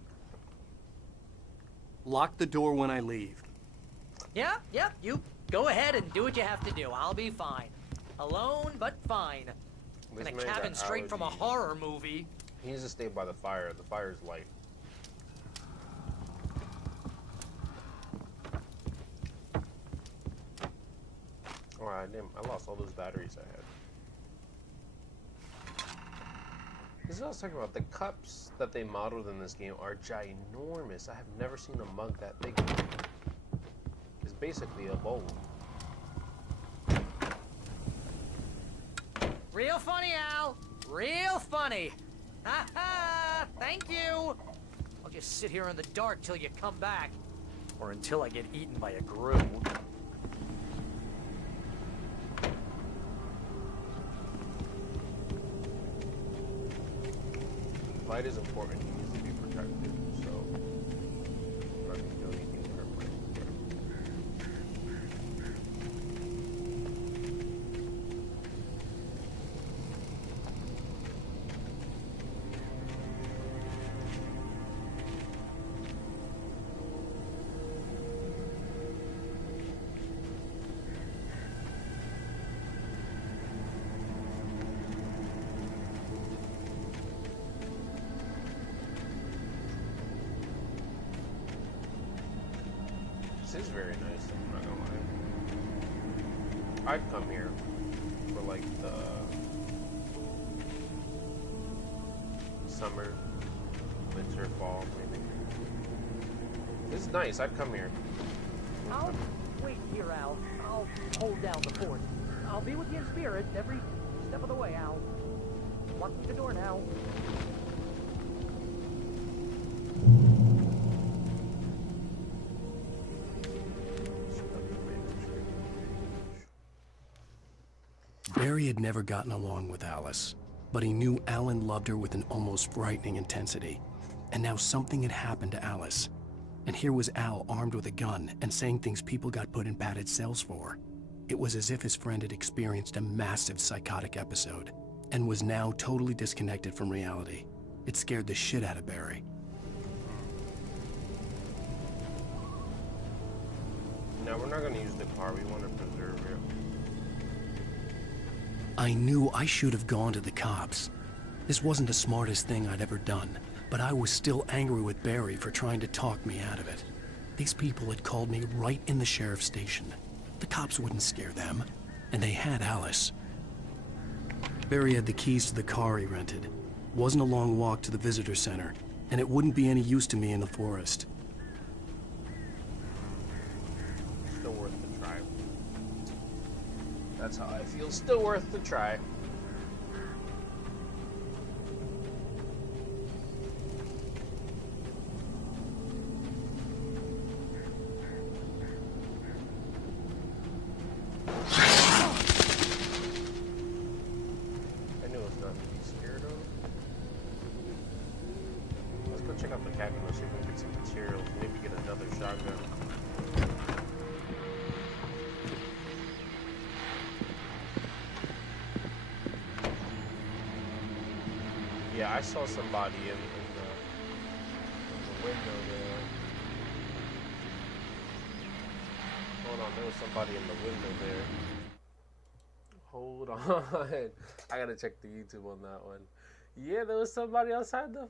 Lock the door when I leave. Yeah, you go ahead and do what you have to do. I'll be fine. Alone, but fine. In a cabin straight from a horror movie. He needs to stay by the fire. The fire's light. Oh, I lost all those batteries I had. This is what I was talking about. The cups that they modeled in this game are ginormous. I have never seen a mug that big. It's basically a bowl. Real funny, Al. Real funny. Ha ha! Thank you. I'll just sit here in the dark till you come back. Or until I get eaten by a grue. Light is important. It needs to be protected, so I'm not going to do anything to hurt myself. is very nice, I'm not gonna lie. I'd come here for like the summer, winter, fall, maybe. This is nice, I'd come here. I'll wait here, Al. I'll hold down the fort. I'll be with you in spirit every step of the way, Al. Lock the door now. Barry had never gotten along with Alice, but he knew Alan loved her with an almost frightening intensity. And now something had happened to Alice. And here was Al armed with a gun and saying things people got put in padded cells for. It was as if his friend had experienced a massive psychotic episode and was now totally disconnected from reality. It scared the shit out of Barry. No, we're not gonna use the car, we want to preserve it. I knew I should have gone to the cops. This wasn't the smartest thing I'd ever done, but I was still angry with Barry for trying to talk me out of it. These people had called me right in the sheriff's station. The cops wouldn't scare them, and they had Alice. Barry had the keys to the car he rented. Wasn't a long walk to the visitor center, and it wouldn't be any use to me in the forest. Still worth the try. That's how I feel. Still worth the try. I knew it was nothing to be scared of. Let's go check out the cabin. Let's see if we can get some materials. Maybe get another shotgun. Yeah, I saw somebody in the window there. Hold on, there was somebody in the window there. Hold on. I gotta check the YouTube on that one. Yeah, there was somebody outside the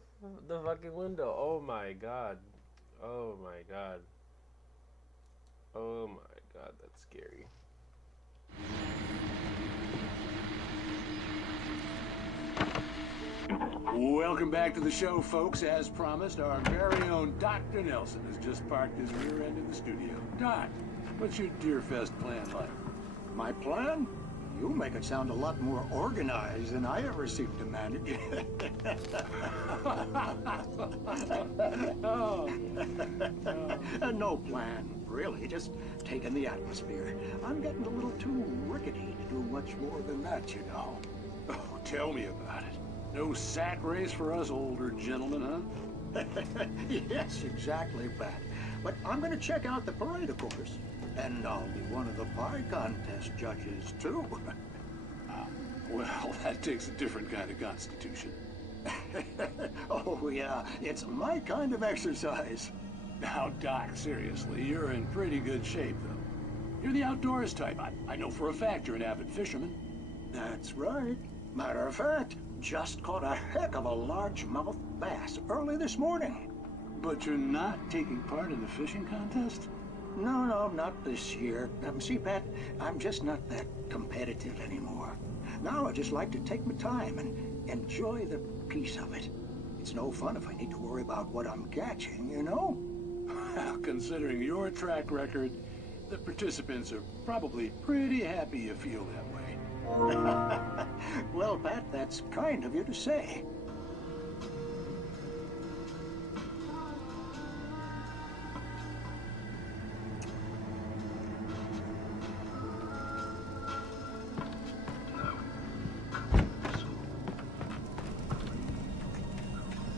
fucking window. Oh my god. Oh my god. Oh my god, that's scary. Welcome back to the show, folks. As promised, our very own Dr. Nelson has just parked his rear end in the studio. Doc, what's your Deerfest plan like? My plan? You make it sound a lot more organized than I ever seem to manage. No plan, really. Just taking the atmosphere. I'm getting a little too rickety to do much more than that, you know. Oh, tell me about it. No sack race for us older gentlemen, huh? Yes, exactly, Pat. But I'm going to check out the parade, of course. And I'll be one of the pie contest judges, too. Well, that takes a different kind of constitution. Oh, yeah. It's my kind of exercise. Now, Doc, seriously, you're in pretty good shape, though. You're the outdoors type. I know for a fact you're an avid fisherman. That's right. Matter of fact, just caught a heck of a largemouth bass early this morning. But you're not taking part in the fishing contest? No, not this year. See, Pat, I'm just not that competitive anymore. Now I just like to take my time and enjoy the peace of it. It's no fun if I need to worry about what I'm catching, you know? Well, considering your track record, the participants are probably pretty happy you feel that way. Well, Pat, that's kind of you to say.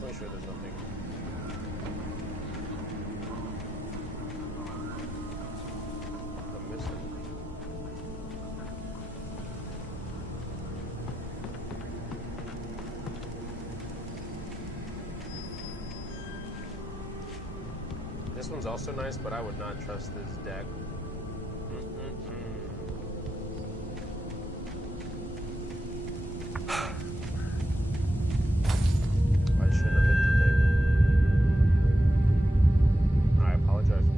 Make sure there's nothing. I'm missing. This one's also nice, but I would not trust this deck. I shouldn't have hit the thing. I apologize.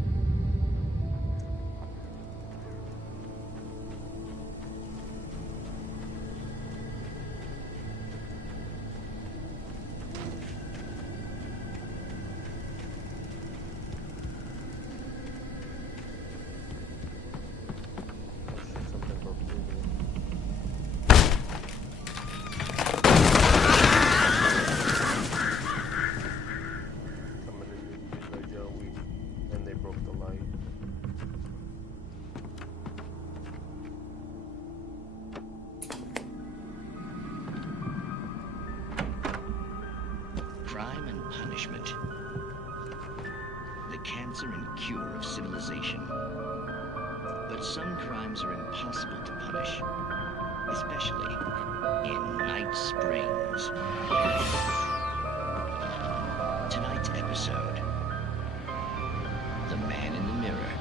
crime and punishment. The cancer and cure of civilization. But some crimes are impossible to punish, especially in Night Springs. Tonight's episode, The Man in the Mirror.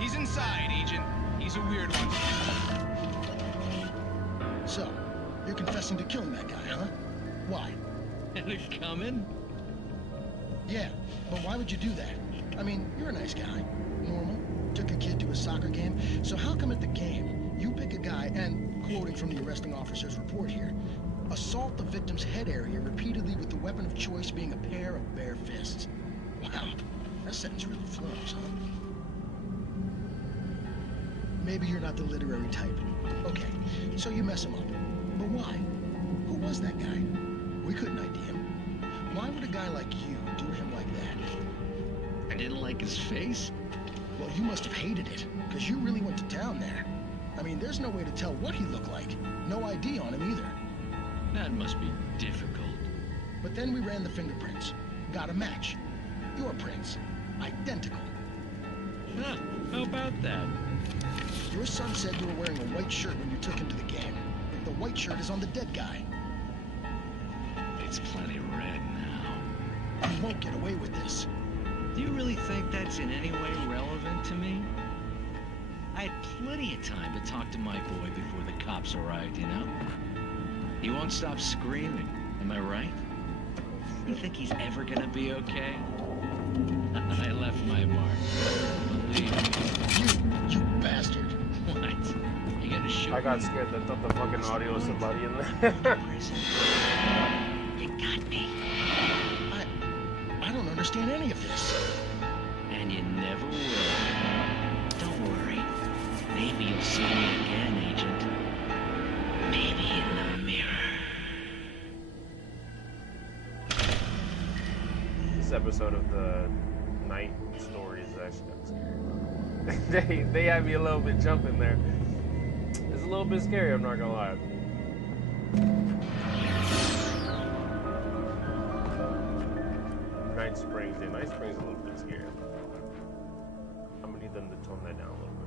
He's inside, Agent. He's a weird one. So, you're confessing to killing that guy, huh? Why? And it's coming? Yeah, but why would you do that? I mean, you're a nice guy. Normal. Took a kid to a soccer game. So how come at the game, you pick a guy and, quoting from the arresting officer's report here, assault the victim's head area repeatedly with the weapon of choice being a pair of bare fists? Wow, that sentence really flows, huh? Maybe you're not the literary type. Okay, so you mess him up. But why? Who was that guy? We couldn't ID him. Why would a guy like you do him like that? I didn't like his face? Well, you must have hated it, because you really went to town there. I mean, there's no way to tell what he looked like. No ID on him either. That must be difficult. But then we ran the fingerprints. Got a match. Your prints. Identical. Huh, how about that? Your son said you were wearing a white shirt when you took him to the game. The white shirt is on the dead guy. It's plenty red now. You won't get away with this. Do you really think that's in any way relevant to me? I had plenty of time to talk to my boy before the cops arrived, you know? He won't stop screaming, am I right? You think he's ever gonna be okay? I left my mark. Believe me. You bastard. What? You gonna shoot I got scared that thought the fucking audio was somebody in there. You got me. I don't understand any of this. And you never will. Don't worry. Maybe you'll see me again, Agent. Maybe in the mirror. This episode of the night stories is actually kind of scary. they had me a little bit jumping there. It's a little bit scary, I'm not gonna lie. Night Springs, yeah, Night Springs is a little bit scary. I'm gonna need them to tone that down a little bit.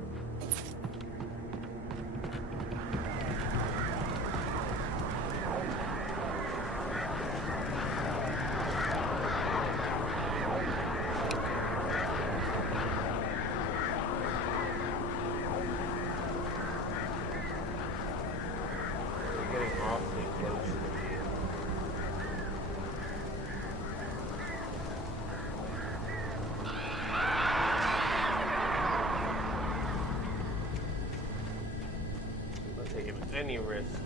We're getting awfully close to the any risks.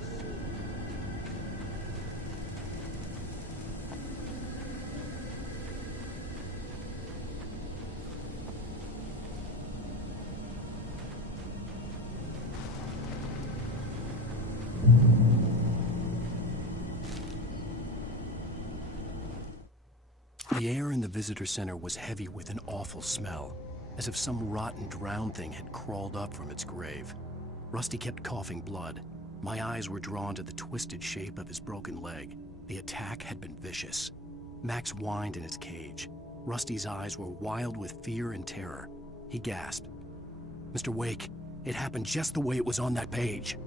The air in the visitor center was heavy with an awful smell, as if some rotten drowned thing had crawled up from its grave. Rusty kept coughing blood. My eyes were drawn to the twisted shape of his broken leg. The attack had been vicious. Max whined in his cage. Rusty's eyes were wild with fear and terror. He gasped. "Mr. Wake, it happened just the way it was on that page."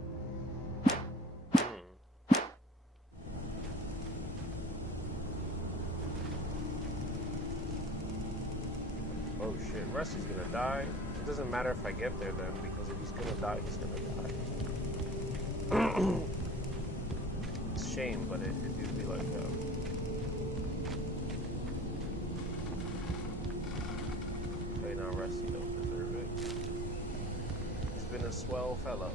Oh shit, Rusty's gonna die. It doesn't matter if I get there then, because if he's gonna die, he's gonna die. It's a shame, but it do be like that. Okay, now Rusty don't deserve it. He's been a swell fellow.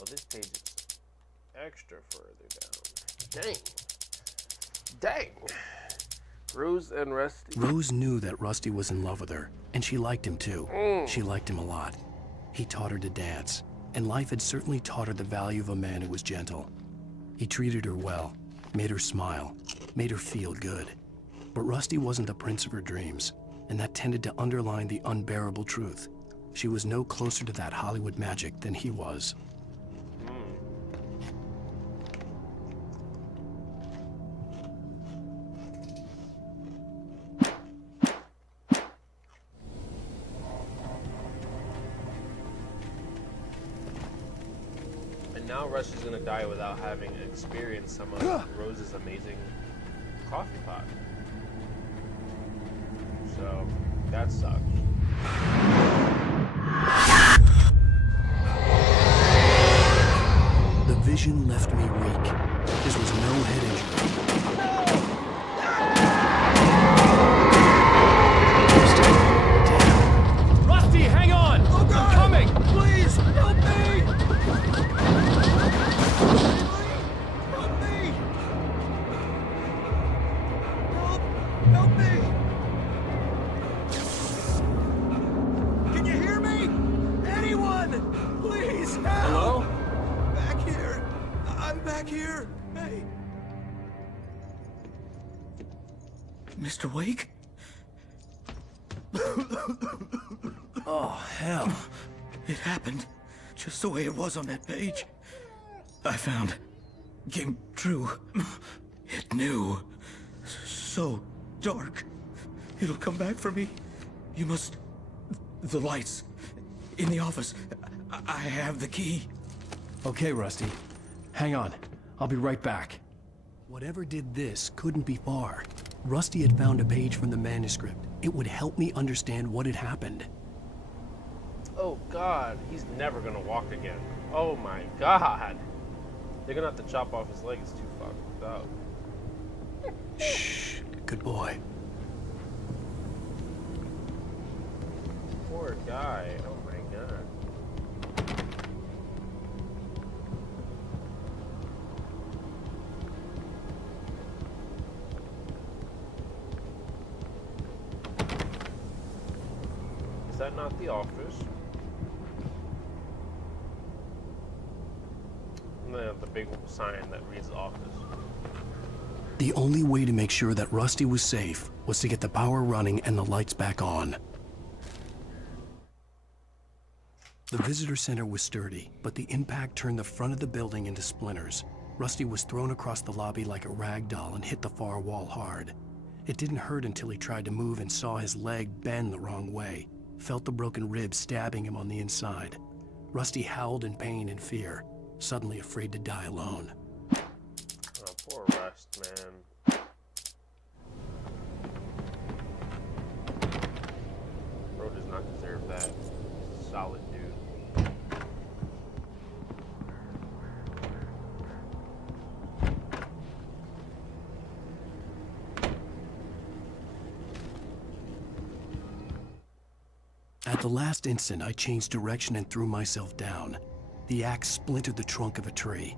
Oh, this page is extra further down. Dang. Dang. Rose and Rusty. Rose knew that Rusty was in love with her, and she liked him too. She liked him a lot. He taught her to dance, and life had certainly taught her the value of a man who was gentle. He treated her well, made her smile, made her feel good. But Rusty wasn't the prince of her dreams, and that tended to underline the unbearable truth. She was no closer to that Hollywood magic than he was. And now Rush is gonna die without having experienced some of Rose's amazing coffee pot. So that sucks. The vision left me weak. This was no head injury. Rusty, hang on! Oh God! I'm coming! Please, help me! Help me! Help me! Can you hear me? Anyone! Please, help! Hello? Back here. I'm back here. Hey. Mr. Wake? Oh, hell. It happened just the way it was on that page. I found. Came true. It knew. So dark. It'll come back for me. You must... The lights. In the office. I have the key. Okay, Rusty. Hang on. I'll be right back. Whatever did this couldn't be far. Rusty had found a page from the manuscript. It would help me understand what had happened. Oh God, he's never gonna walk again. Oh my God. They're gonna have to chop off his leg. It's too fucked up. Shh. Good boy. Poor guy. Oh my God. Is that not the office? And they have the big sign that reads office. The only way to make sure that Rusty was safe was to get the power running and the lights back on. The visitor center was sturdy, but the impact turned the front of the building into splinters. Rusty was thrown across the lobby like a rag doll and hit the far wall hard. It didn't hurt until he tried to move and saw his leg bend the wrong way, felt the broken rib stabbing him on the inside. Rusty howled in pain and fear, suddenly afraid to die alone. Oh, poor Rust, man. Bro does not deserve that. He's a solid dude. At the last instant, I changed direction and threw myself down. The axe splintered the trunk of a tree.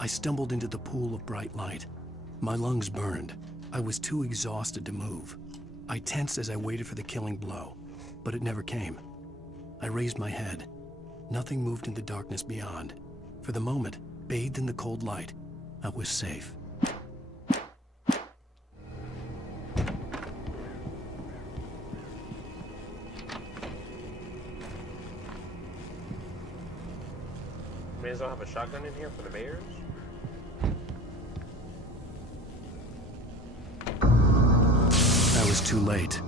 I stumbled into the pool of bright light. My lungs burned. I was too exhausted to move. I tensed as I waited for the killing blow, but it never came. I raised my head. Nothing moved in the darkness beyond. For the moment, bathed in the cold light, I was safe. May as well have a shotgun in here for the bears. I was too late.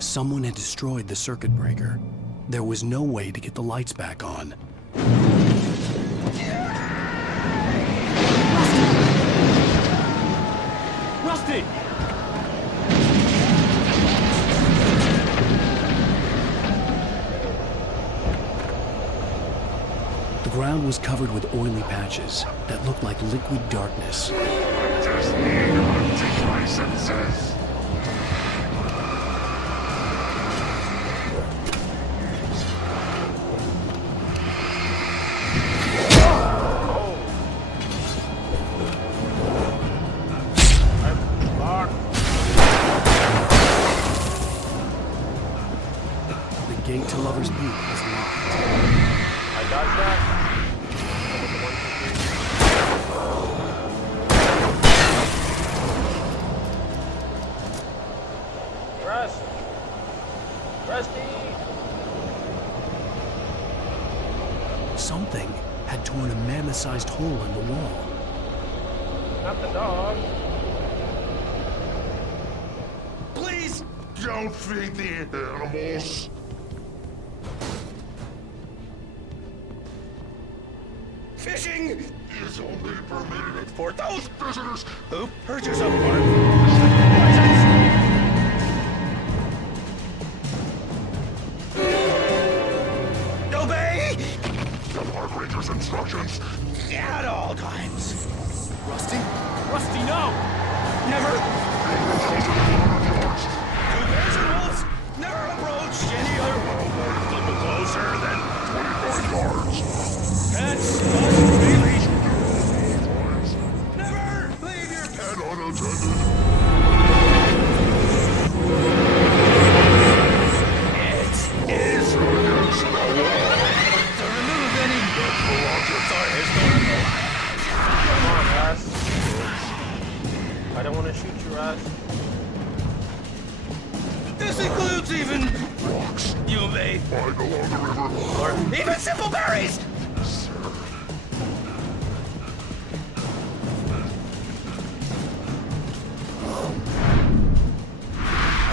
Someone had destroyed the circuit breaker. There was no way to get the lights back on. Rusty! The ground was covered with oily patches that looked like liquid darkness. Just need multiple senses. The gate to Lover's Peak was locked. I dodged that. Rest. Rusty! Something had torn a mammoth-sized hole in the wall. Not the dog. Please don't feed the animals. Fishing Is only permitted for those visitors who purchase a park license. Obey the park ranger's instructions. at all times. Rusty? Rusty, no! Never. Yards. Two bears and wolves never approach any other. A little closer than 24 yards. pets must be leashed. Never leave your pet And unattended. It is Against the wall. to remove any deadful objects or historical. Come on, Russ. I don't want to shoot you, Russ. This includes even Rocks. you may, Find along the river. or even simple berries. Sir.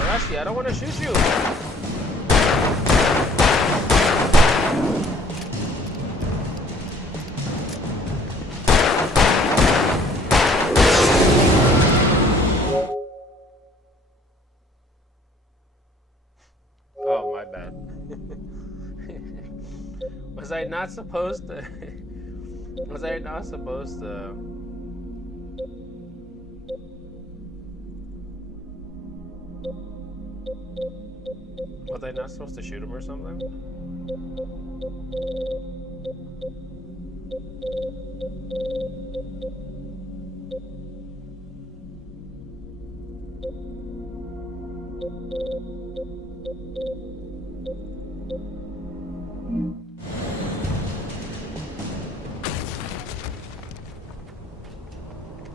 Rusty, I don't want to shoot you. Oh, my bad. Was I not supposed to? Was I not supposed to? Was I not supposed to shoot him or something?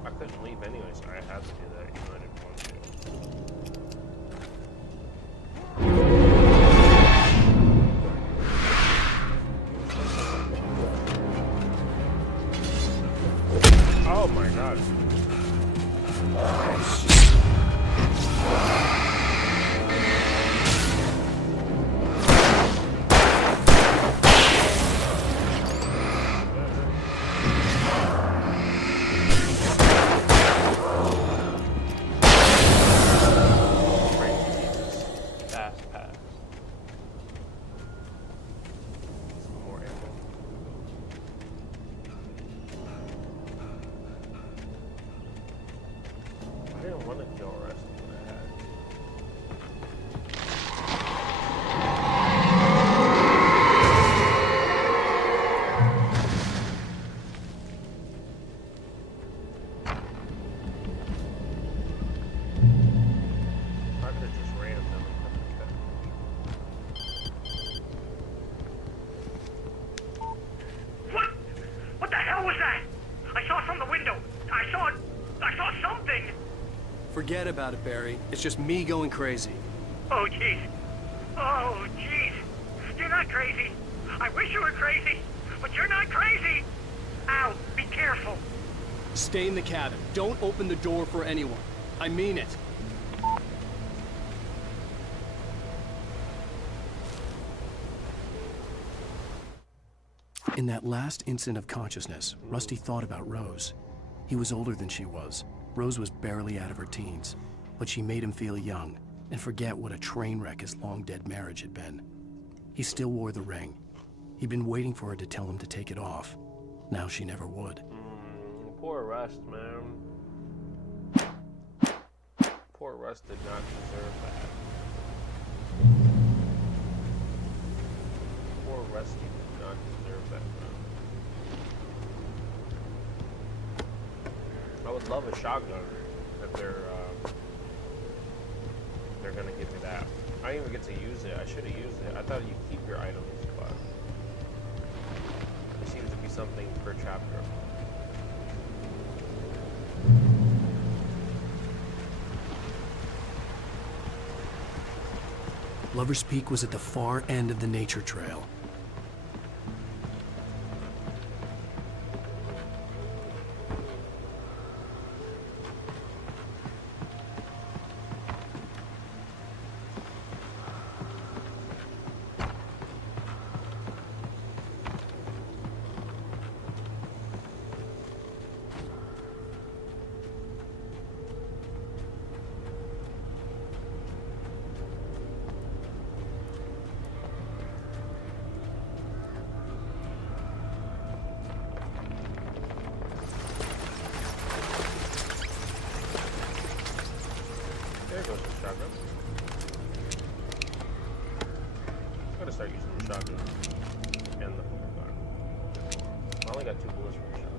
I couldn't leave anyway, so I had to do that even though I didn't want to. Oh my god. Fast pass. Some more ammo. I didn't want to kill Rusty when I had. I could have just rammed them and What? What the hell was that? I saw from the window. I saw something. Forget about it, Barry. It's just me going crazy. Oh, jeez. Oh, jeez. You're not crazy. I wish you were crazy, but you're not crazy. Ow, be careful. Stay in the cabin. Don't open the door for anyone. I mean it. In that last instant of consciousness, Rusty thought about Rose. He was older than she was. Rose was barely out of her teens, but she made him feel young and forget what a train wreck his long-dead marriage had been. He still wore the ring. He'd been waiting for her to tell him to take it off. Now she never would. Poor Rust, man. Poor Rust did not deserve that. Poor Rusty did not deserve that, man. I would love a shotgun if they're gonna give me that. I didn't even get to use it. I should have used it. I thought you keep your items, but there seems to be something per chapter. Lover's Peak was at the far end of the nature trail. There goes the shotgun. I'm gonna start using the shotgun and the flare gun. I only got 2 bullets from the shotgun.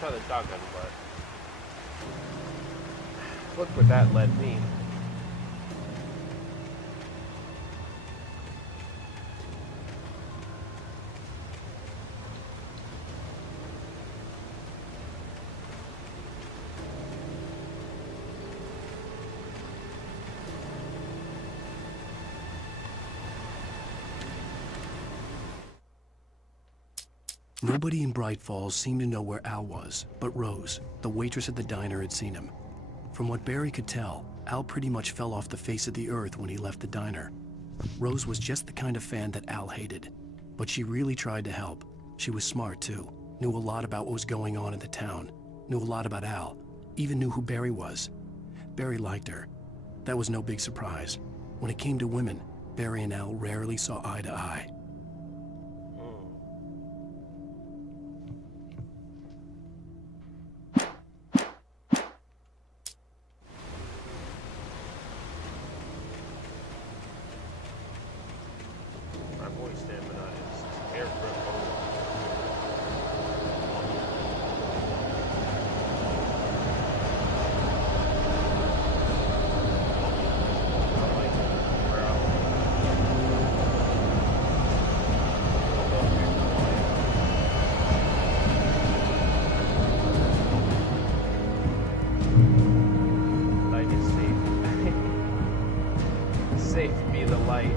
Try the shotgun, but look where that led me. Nobody in Bright Falls seemed to know where Al was, but Rose, the waitress at the diner, had seen him. From what Barry could tell, Al pretty much fell off the face of the earth when he left the diner. Rose was just the kind of fan that Al hated, but she really tried to help. She was smart too, knew a lot about what was going on in the town, knew a lot about Al, even knew who Barry was. Barry liked her. That was no big surprise. When it came to women, Barry and Al rarely saw eye to eye. My boy's stamina is air grip. Light is safe. Safe be the light.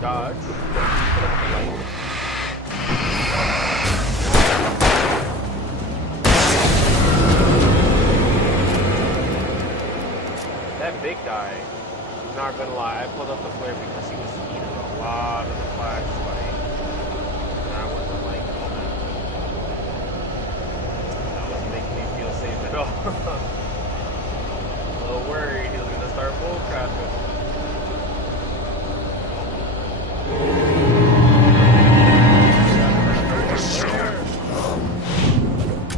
Dodge. That big guy, not gonna lie, I pulled up the flare because he was eating lot of the flashlight. And I wasn't liking that. That wasn't making me feel safe at all. A little worried he was going to start bullcrapping.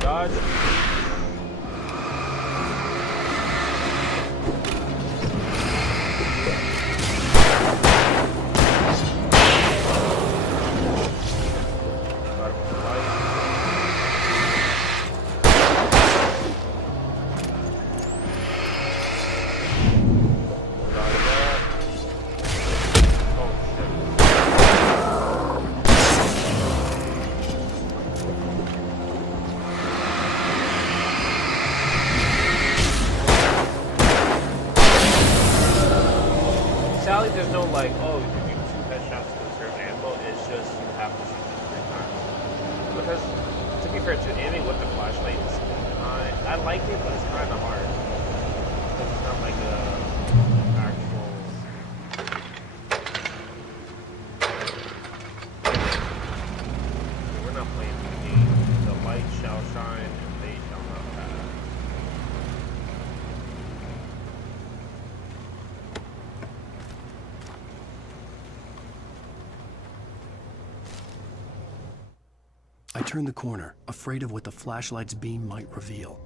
Dodge. Sally, there's no like, oh, you can do 2 headshots to conserve ammo. It's just you have to shoot them 3 times. Because to be fair to aiming with the flashlight, I like it, but it's kind of hard because it's not like a actual. We're not playing the game. The light shall shine and they shall not pass. I turned the corner, afraid of what the flashlight's beam might reveal.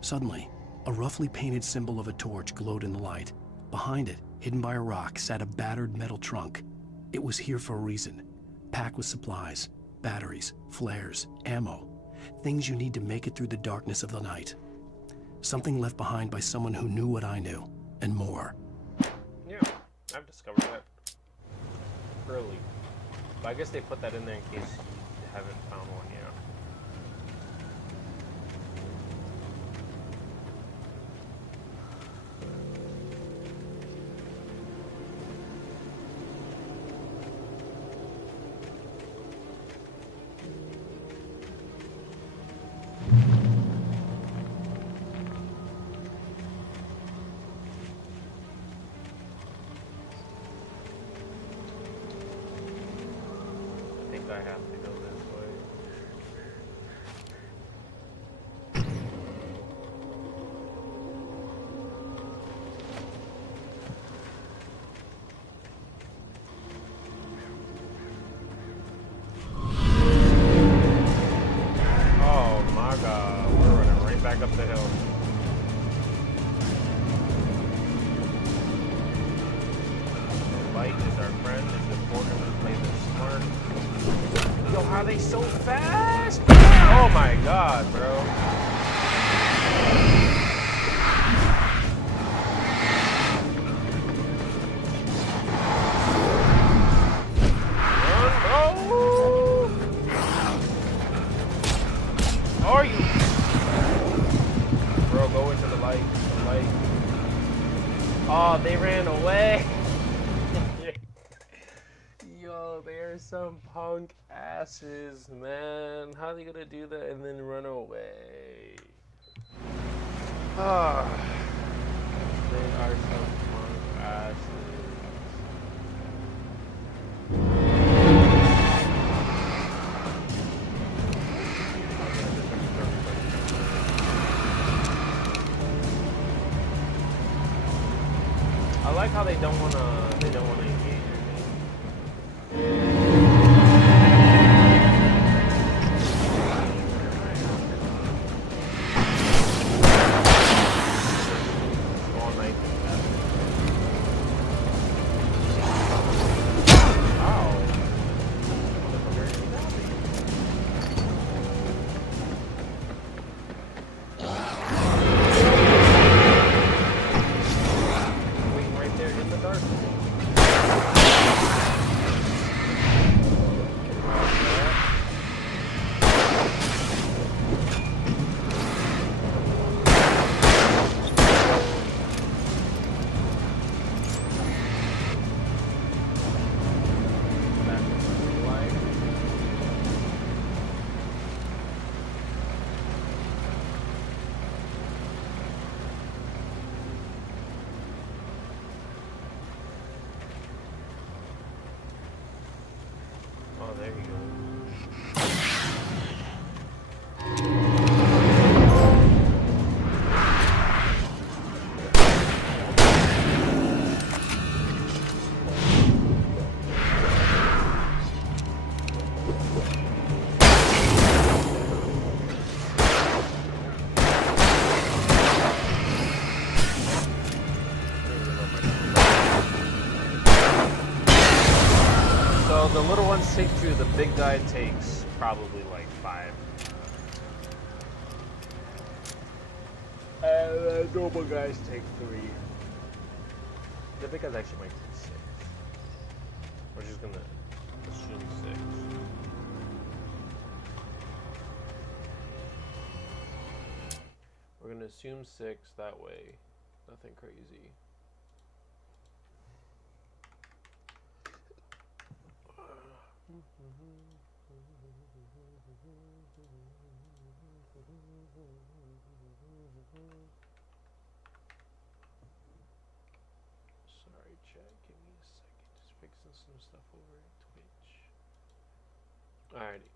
Suddenly, a roughly painted symbol of a torch glowed in the light. Behind it, hidden by a rock, sat a battered metal trunk. It was here for a reason, packed with supplies, batteries, flares, ammo, things you need to make it through the darkness of the night. Something left behind by someone who knew what I knew, and more. Yeah, I've discovered that early. But I guess they put that in there in case you haven't found one yet. I have to go this way. Oh my god, we're running right back up the hill. Light is our friend. It's important to play this smart. Yo, how are they so fast? Oh my god, bro. Run, bro! Are you? Bro, go into the light. The light. Oh, they ran away. Yo, they're some punk asses, man. How are they gonna do that and then run away? Ah, they are some punk asses. I like how they don't wanna engage with me. there you go. So the little ones take 2, the big guy takes probably like 5. And the normal guys take 3. The big guys actually might take 6. We're just gonna assume 6. We're gonna assume 6 that way. Nothing crazy. Sorry, chat. Give me a second. Just fixing some stuff over at Twitch. Alrighty.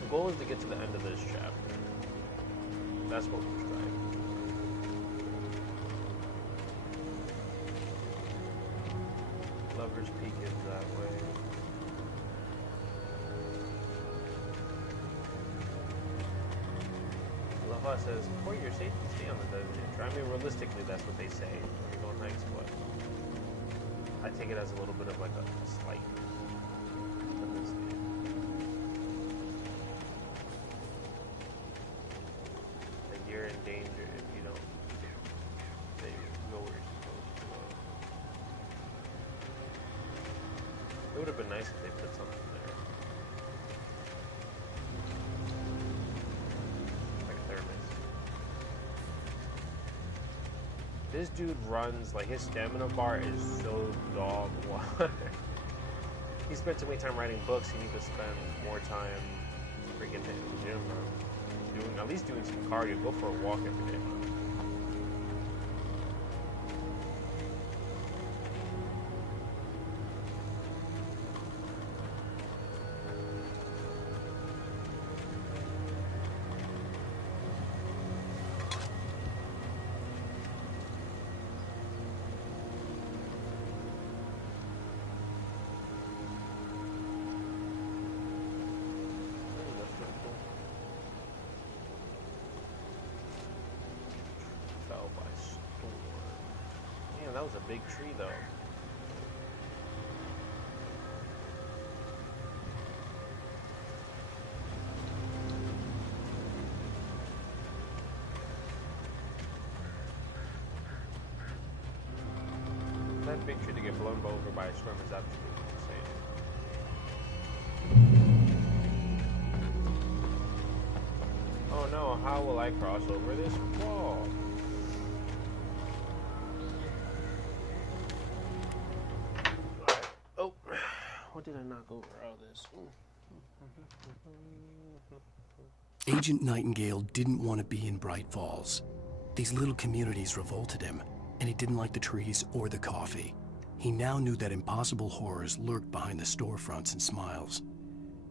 The goal is to get to the end of this chapter. That's what we're trying. Lover's Peak is that way. Lava says, for your safety, stay on the desert. I mean, realistically, that's what they say when you're going hikes, but I take it as a little bit of like a slight. Like you're in danger if you don't stay go where you're supposed to go. It would have been nice if they put something there. This dude runs, like his stamina bar is so dog water. He spent too many time writing books, he needs to spend more time freaking hitting the gym, bro. At least doing some cardio, go for a walk every day, man. That was a big tree, though. That big tree to get blown over by a storm is absolutely insane. Oh no, how will I cross over this wall? What did I knock over all this? Agent Nightingale didn't want to be in Bright Falls. These little communities revolted him, and he didn't like the trees or the coffee. He now knew that impossible horrors lurked behind the storefronts and smiles.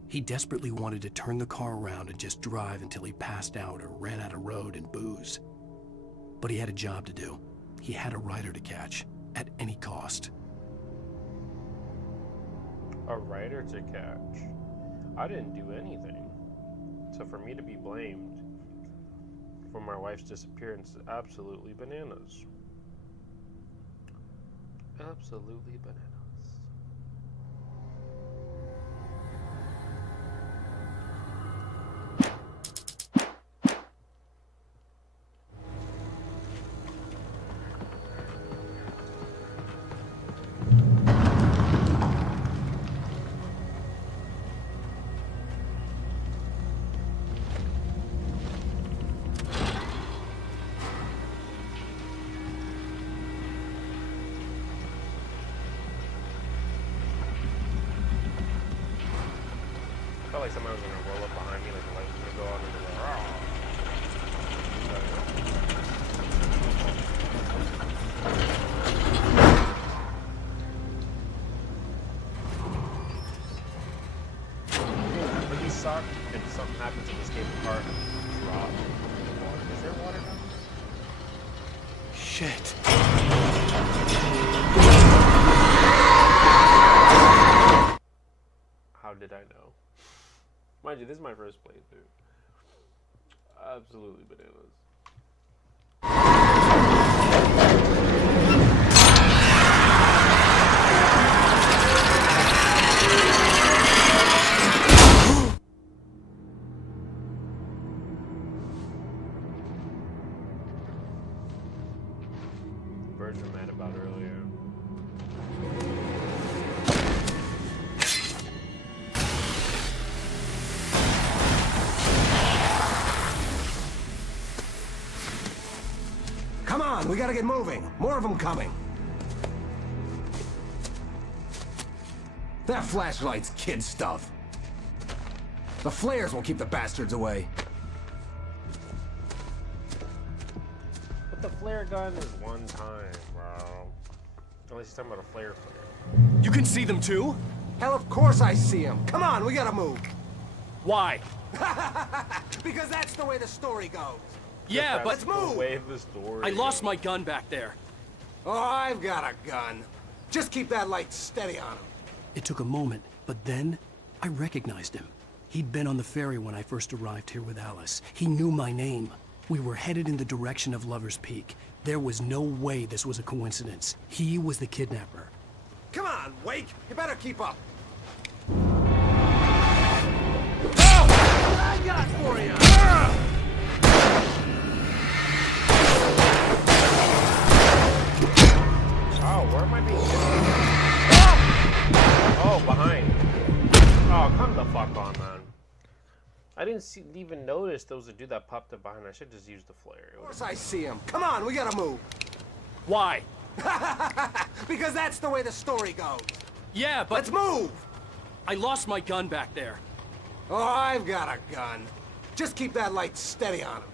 He desperately wanted to turn the car around and just drive until he passed out or ran out of road and booze. But he had a job to do. He had a rider to catch, at any cost. A rider to catch? I didn't do anything. So for me to be blamed for my wife's disappearance is absolutely bananas. Absolutely bananas. I felt like somebody was gonna roll up behind me, like the light was gonna go on and be like, suck and something happens in this cable car, drop in the water. Is there water down there? Shit. How did I know? Mind you, this is my first playthrough. Absolutely bananas. Birds were mad about earlier. Come on, we gotta get moving. More of them coming. That flashlight's kid stuff. The flares will keep the bastards away. But the flare gun is one time, bro. Unless he's talking about a flare. You can see them too? Hell, of course I see them. Come on, we gotta move. Why? Because that's the way the story goes. Yeah, but let's move. The way the story I lost my gun back there. Oh, I've got a gun. Just keep that light steady on him. It took a moment, but then I recognized him. He'd been on the ferry when I first arrived here with Alice. He knew my name. We were headed in the direction of Lover's Peak. There was no way this was a coincidence. He was the kidnapper. Come on, Wake. You better keep up. I got for you! Oh, where am I being hit? Oh, behind. Oh, come the fuck on, man. I didn't even notice there was a dude that popped up behind. I should just use the flare. Of course I see him. Come on, we gotta move. Why? Because that's the way the story goes. Yeah, but... Let's move! I lost my gun back there. Oh, I've got a gun. Just keep that light steady on him.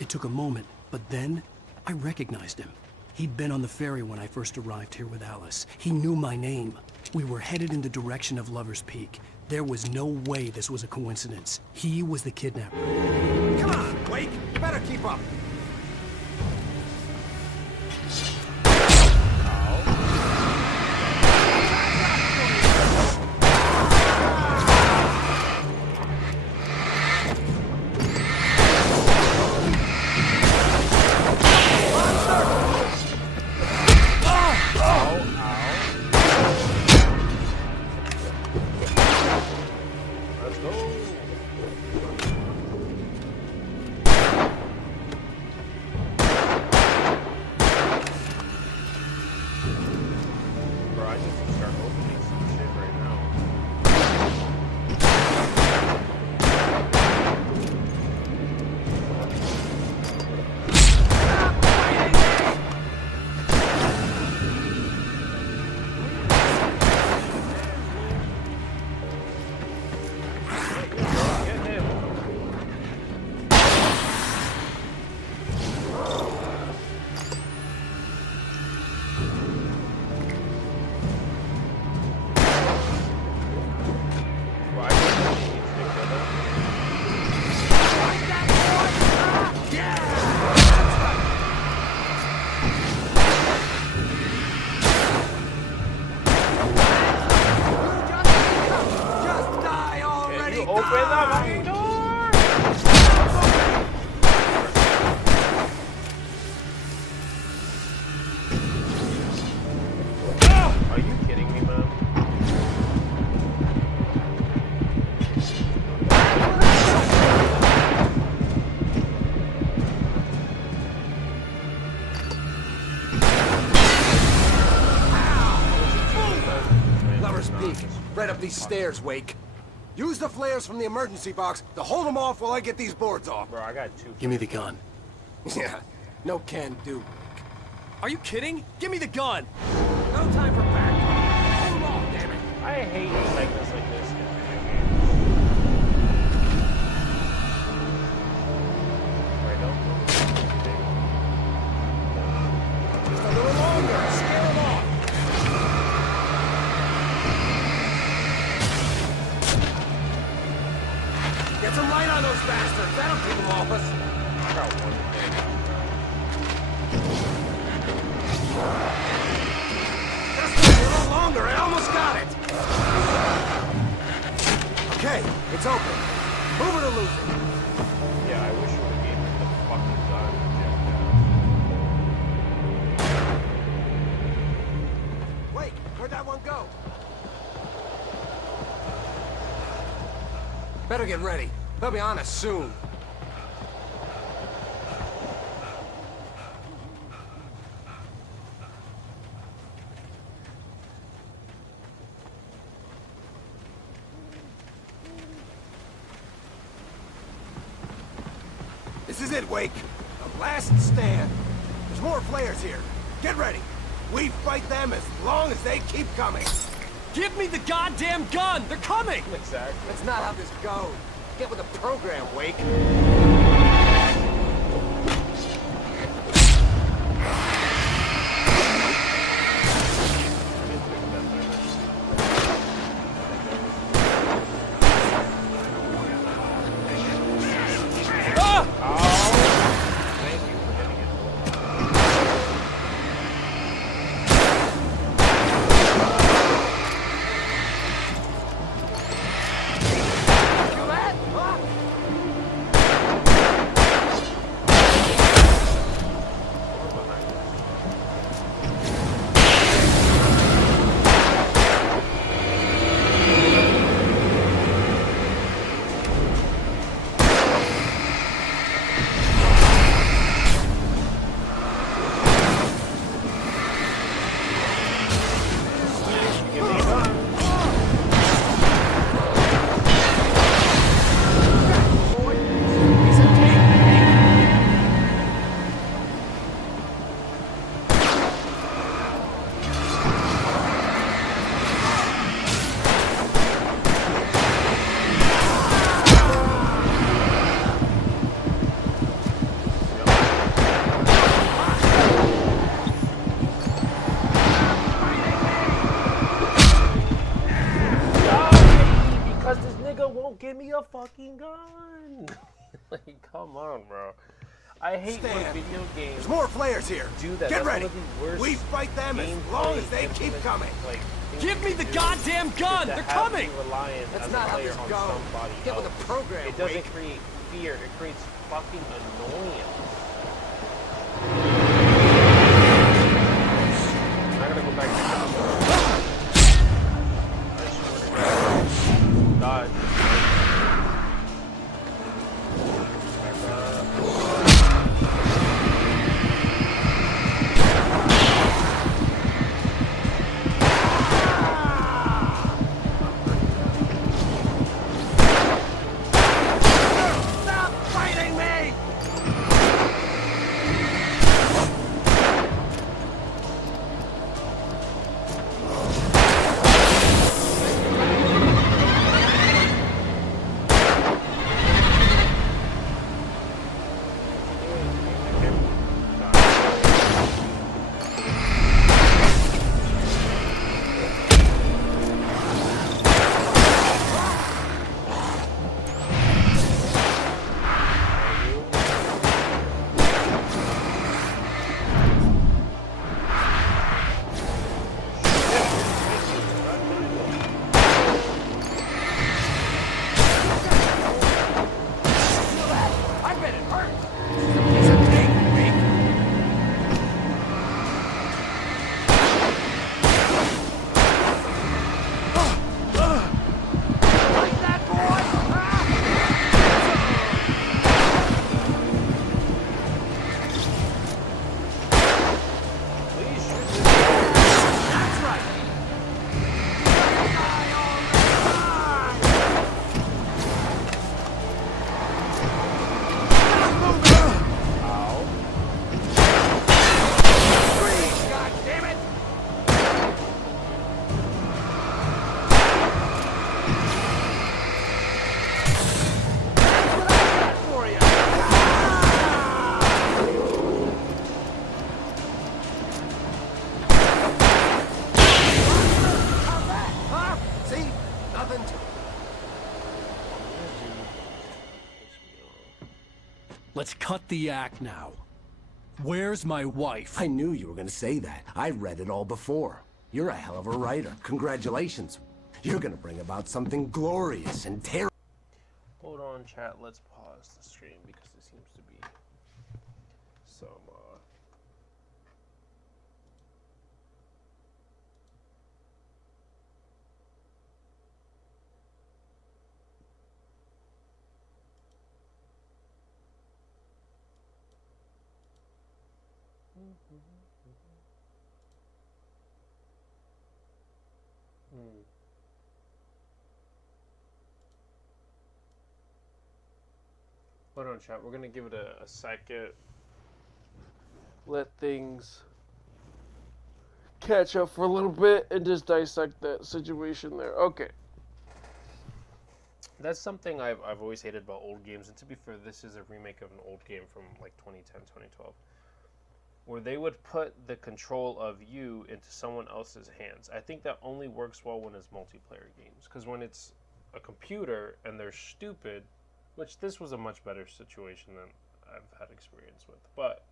It took a moment, but then I recognized him. He'd been on the ferry when I first arrived here with Alice. He knew my name. We were headed in the direction of Lover's Peak. There was no way this was a coincidence. He was the kidnapper. Come on, Wake. You better keep up. Right up these stairs, Wake. Use the flares from the emergency box to hold them off while I get these boards off. Bro, I got two. Give me the gun. Yeah, no can do. Are you kidding? Give me the gun! No time for back. Hold them off, damn it. I hate segments like this. Just a little longer. Scare them off. Get some light on those bastards. That'll keep them off us. Just a little longer. I almost got it. Okay, it's open. Move it or lose it. Yeah, I wish you would have gave me the fucking gun. Wait, where'd that one go? Better get ready. They'll be on us soon. This is it, Wake. The last stand. There's more flares here. Get ready. We fight them as long as they keep coming. Give me the goddamn gun! They're coming! Exactly. That's not how this goes. Get with the program, Wake. Give me a fucking gun. Like, come on, bro. I hate when video games. There's more flares here. Do that. Get That's ready. One of the worst we fight them as long as they keep coming. Like, give me the goddamn gun. They're coming. That's not how this goes. Get with the program. It doesn't create fear. It creates fucking annoyance. I'm not gonna go back to the dodge. Stop fighting me! Let's cut the act now. Where's my wife? I knew you were gonna say that. I read it all before. You're a hell of a writer. Congratulations. You're gonna bring about something glorious and terrible. Hold on, chat. Let's pause the stream because there seems to be some. Hold on, chat. We're gonna give it a second. Let things catch up for a little bit and just dissect that situation there. Okay. That's something I've always hated about old games, and to be fair, this is a remake of an old game from like 2010, 2012, where they would put the control of you into someone else's hands. I think that only works well when it's multiplayer games, because when it's a computer and they're stupid, which this was a much better situation than I've had experience with, but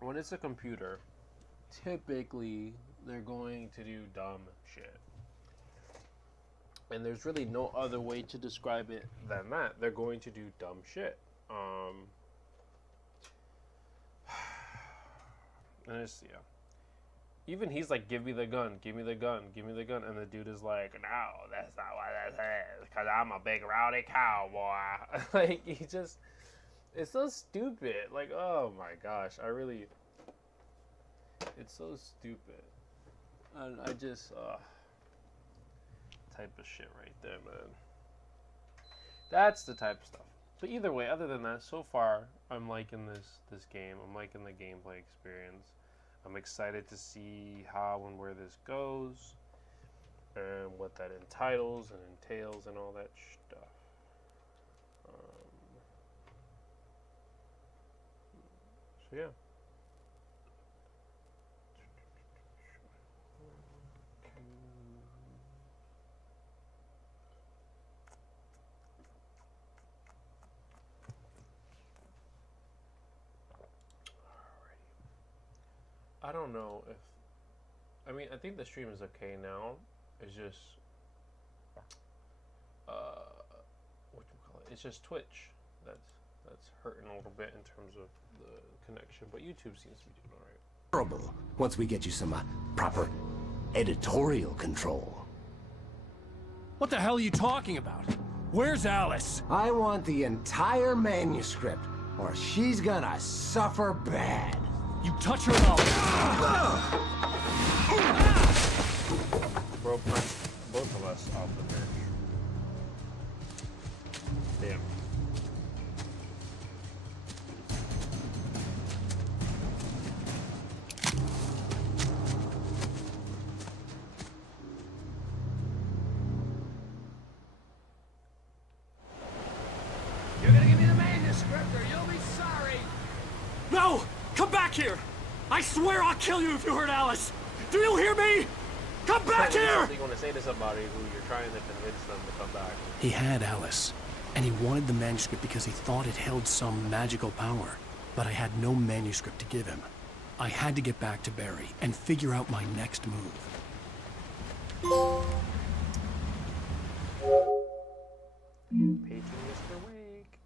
when it's a computer, typically they're going to do dumb shit. And there's really no other way to describe it than that. They're going to do dumb shit. And it's, yeah. Even he's like, give me the gun, give me the gun, give me the gun. And the dude is like, no, that's not what that says, because I'm a big rowdy cowboy. Like, he just, it's so stupid. Like, oh my gosh, it's so stupid. And I just, type of shit right there, man. That's the type of stuff. But either way, other than that, so far, I'm liking this game. I'm liking the gameplay experience. I'm excited to see how and where this goes, and what that entitles and entails and all that stuff. So yeah. I don't know if, I mean, I think the stream is okay now. It's just, what do you call it? It's just Twitch that's hurting a little bit in terms of the connection, but YouTube seems to be doing all right. Terrible. Once we get you some proper editorial control. What the hell are you talking about? Where's Alice? I want the entire manuscript, or she's gonna suffer bad. You touch her at all. Bro punched both of us off the bench. Damn. You're gonna give me the manuscript or you'll be sorry. No! Come back here! I swear I'll kill you if you hurt Alice! Do you hear me? Come back here! You want to say to somebody who you're trying to convince them to come back. He had Alice, and he wanted the manuscript because he thought it held some magical power. But I had no manuscript to give him. I had to get back to Barry and figure out my next move. Paging Mr. Wake.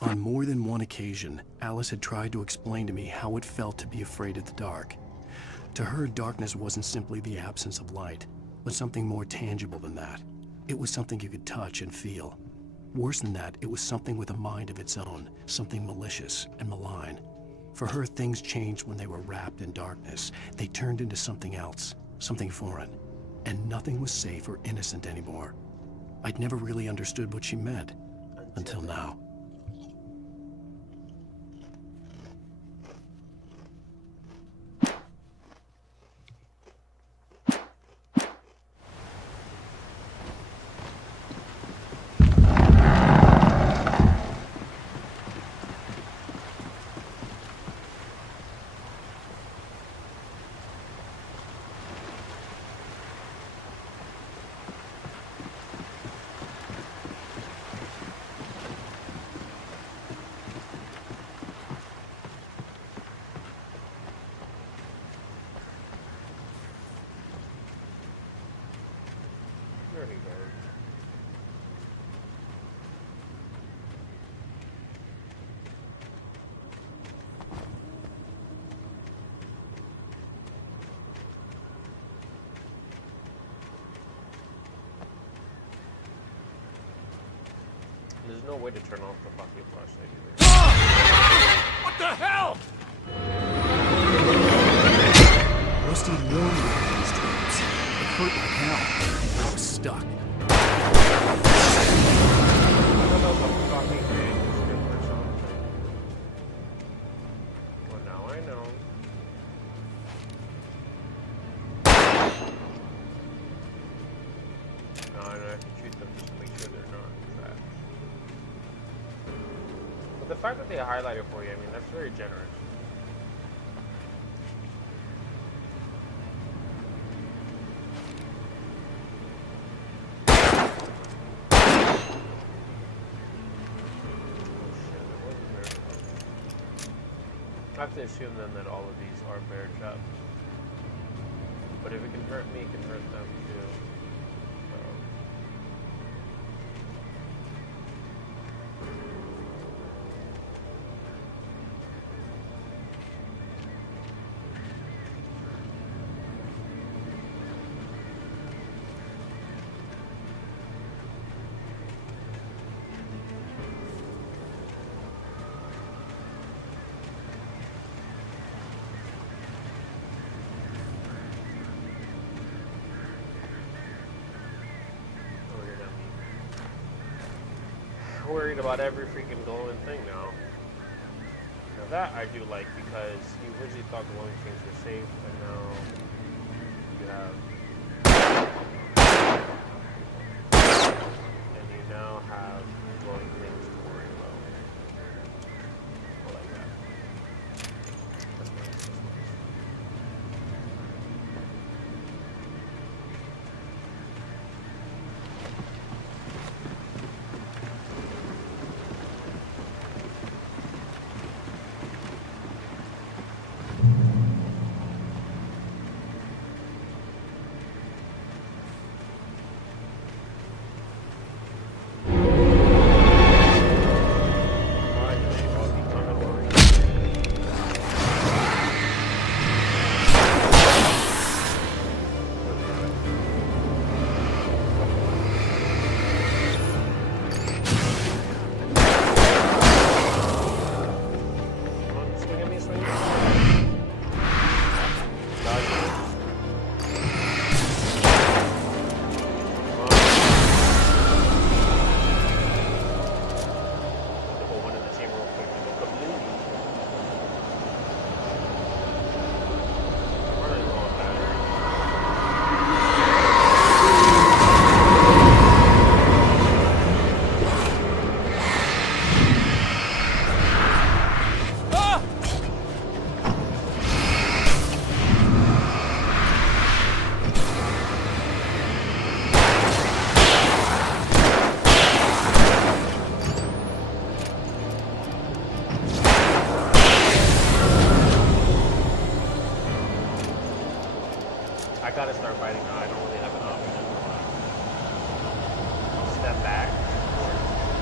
On more than one occasion, Alice had tried to explain to me how it felt to be afraid of the dark. To her, darkness wasn't simply the absence of light, but something more tangible than that. It was something you could touch and feel. Worse than that, it was something with a mind of its own, something malicious and malign. For her, things changed when they were wrapped in darkness. They turned into something else, something foreign, and nothing was safe or innocent anymore. I'd never really understood what she meant, until now. security guard. There's no way to turn off the fucking flashlight either. What the hell? Rusty warned me of these traps. It hurt like hell. I was stuck. I don't know if I'm fucking creating the script or something. Well, now I know. Now I know I have to shoot them just to make sure they're not trapped. But the fact that they highlight it for you, I mean, that's very generous. I have to assume then that all of these are bear traps. But if it can hurt me, it can hurt them too. So. Worried about every freaking glowing thing now. Now that I do like, because you originally thought glowing things were safe, and now you now have glowing things to worry about. I like that. That's nice. That's nice. I gotta start fighting now. I don't really have an option. Step back or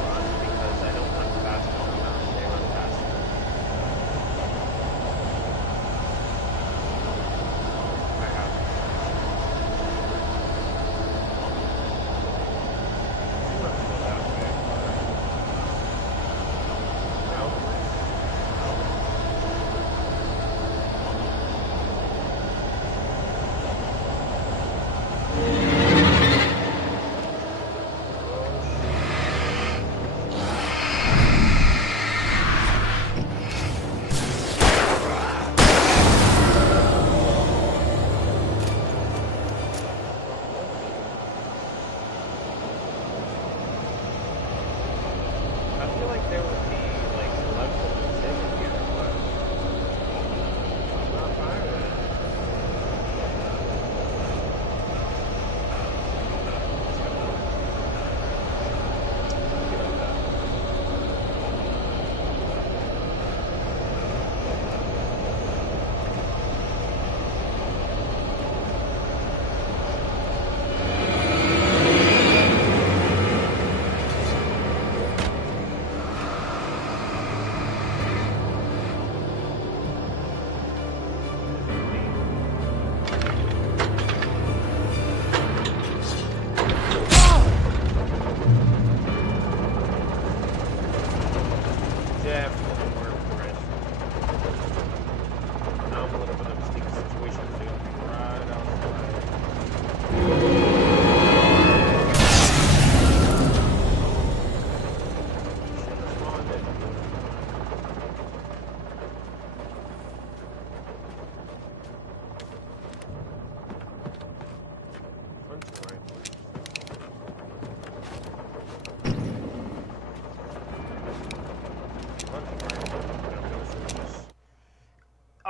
run, because I don't run fast enough. They run faster. I have to. You have to go that way. No. I feel like there would be like selective decision here, but I'm not firing it.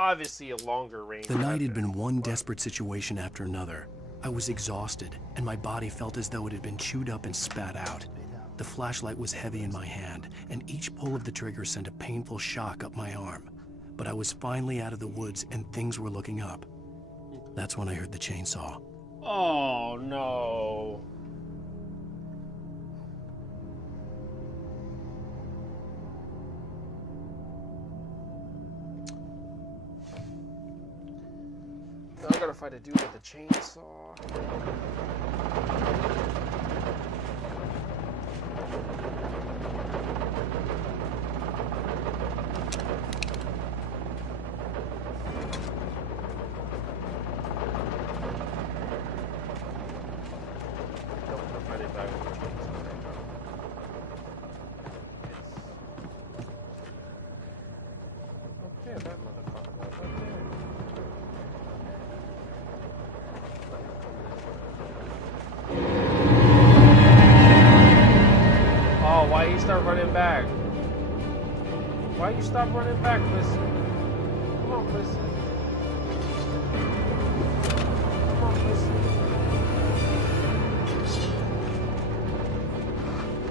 obviously a longer range. The night had been one desperate situation after another. I was exhausted, and my body felt as though it had been chewed up and spat out. The flashlight was heavy in my hand, and each pull of the trigger sent a painful shock up my arm. But I was finally out of the woods, and things were looking up. That's when I heard the chainsaw. Oh, no. Now I gotta fight a dude with a chainsaw. Why you start running back? Why you stop running back, Lissy? Come on, Lissy. Come on, Lissy.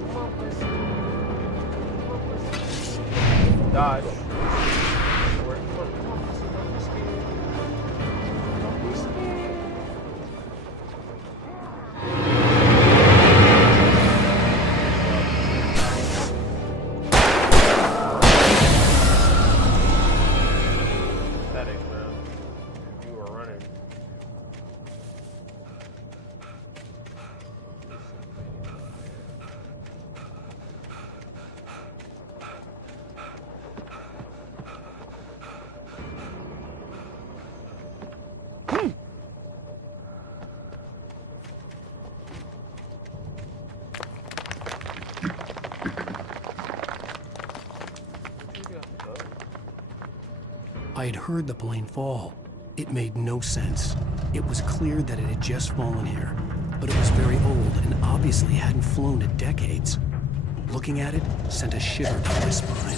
Come on, Lissy. Come on, Lissy. Dodge. Come on, Lissy. Don't be scared. Don't be scared. I had heard the plane fall. It made no sense. It was clear that it had just fallen here, but it was very old and obviously hadn't flown in decades. Looking at it sent a shiver down my spine.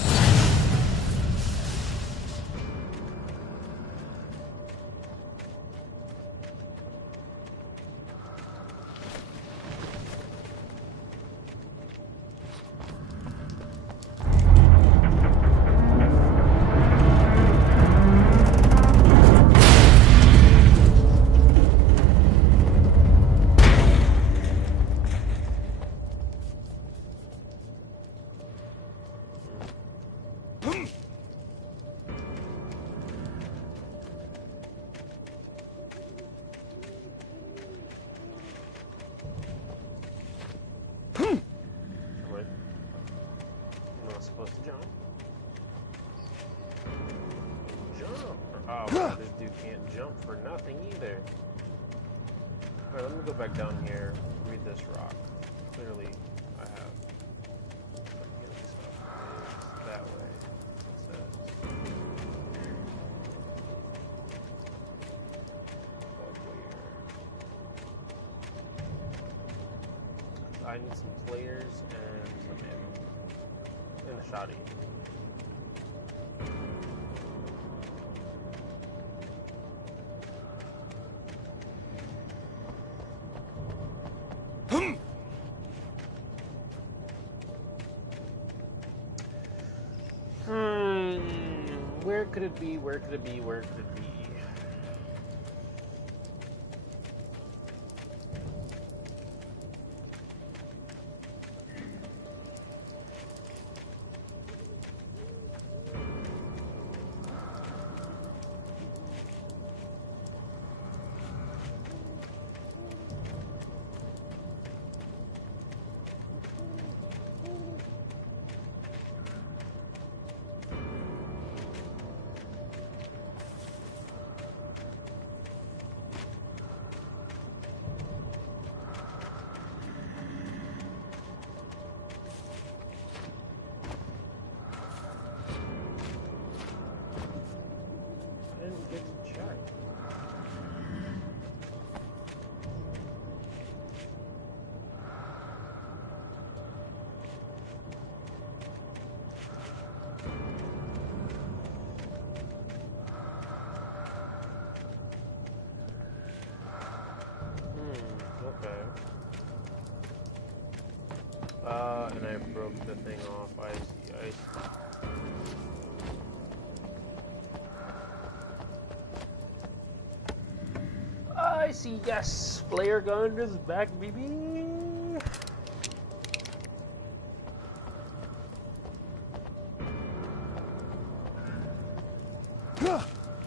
This dude can't jump for nothing either. Alright, let me go back down here, read this rock. Clearly, I have some healing stuff. That way. It says. I need some players and some ammo. And a shoddy. Where could it be? Where could it be? Where could it be? And I broke the thing off. I see. I see, yes! Flare gun is back, baby!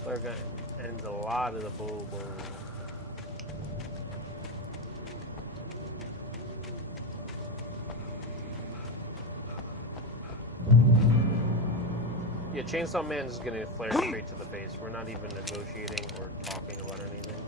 Flare gun ends a lot of the bull. Yeah, Chainsaw Man is gonna flare straight to the face. We're not even negotiating or talking about anything.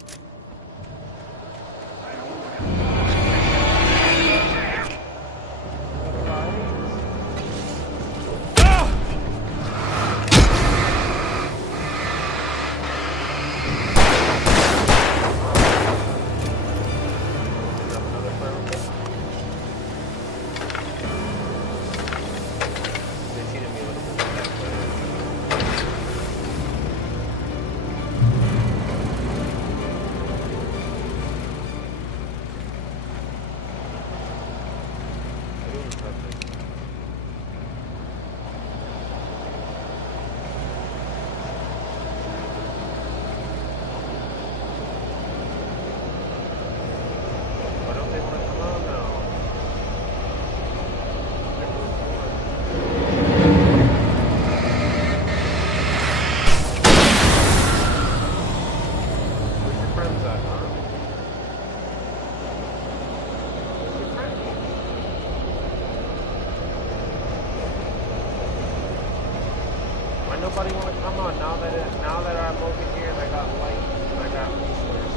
Nobody want to come on now that I'm over here and I got light and I got resources.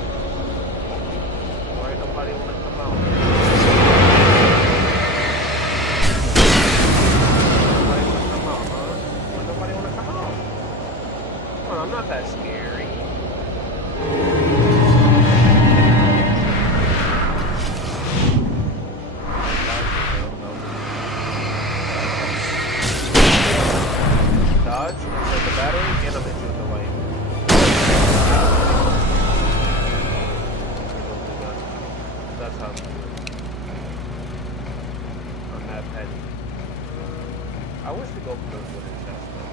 Why nobody want to come out? Nobody want to come out, huh? Why nobody want to come out? Come on, I'm not that scary. Dodge, inside the battery, and I'm into the light. That's how I'm doing it. On that petty. I wish we go for those wooden chests though.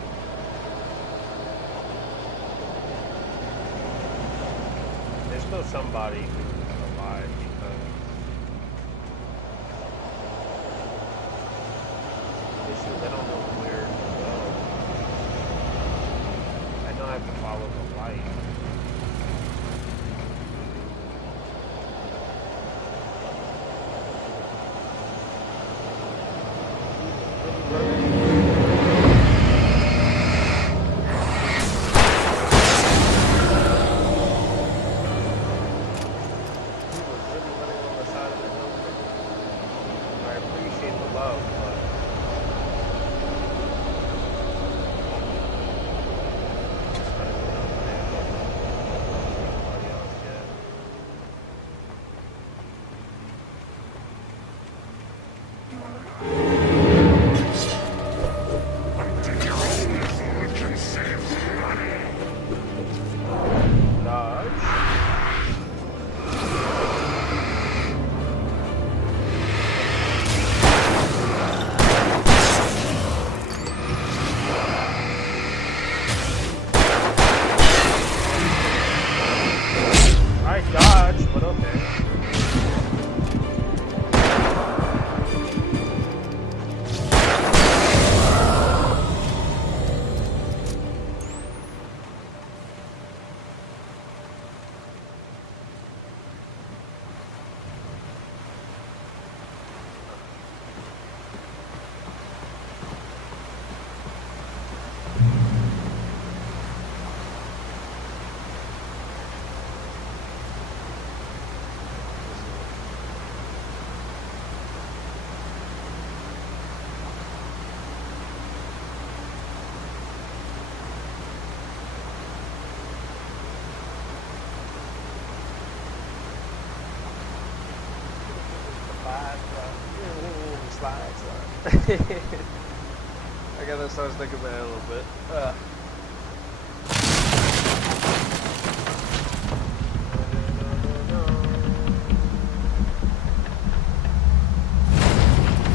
There's still somebody who's alive because issues, I don't know where to go. I know I have to follow the light. I appreciate the love, but I dodged, but okay. Slide. I gotta start thinking about it a little bit.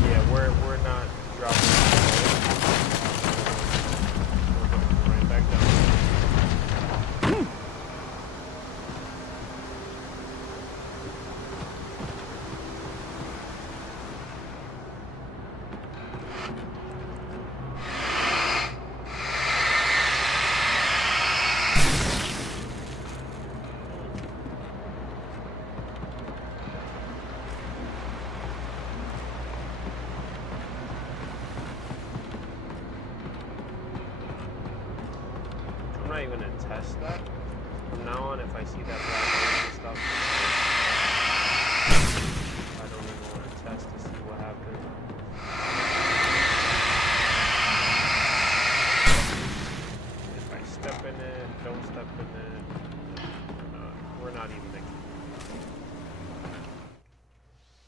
Yeah, test that. From now on, if I see that black stuff, I don't even want to test to see what happens. If I step in it, don't step in it, we're not even thinking.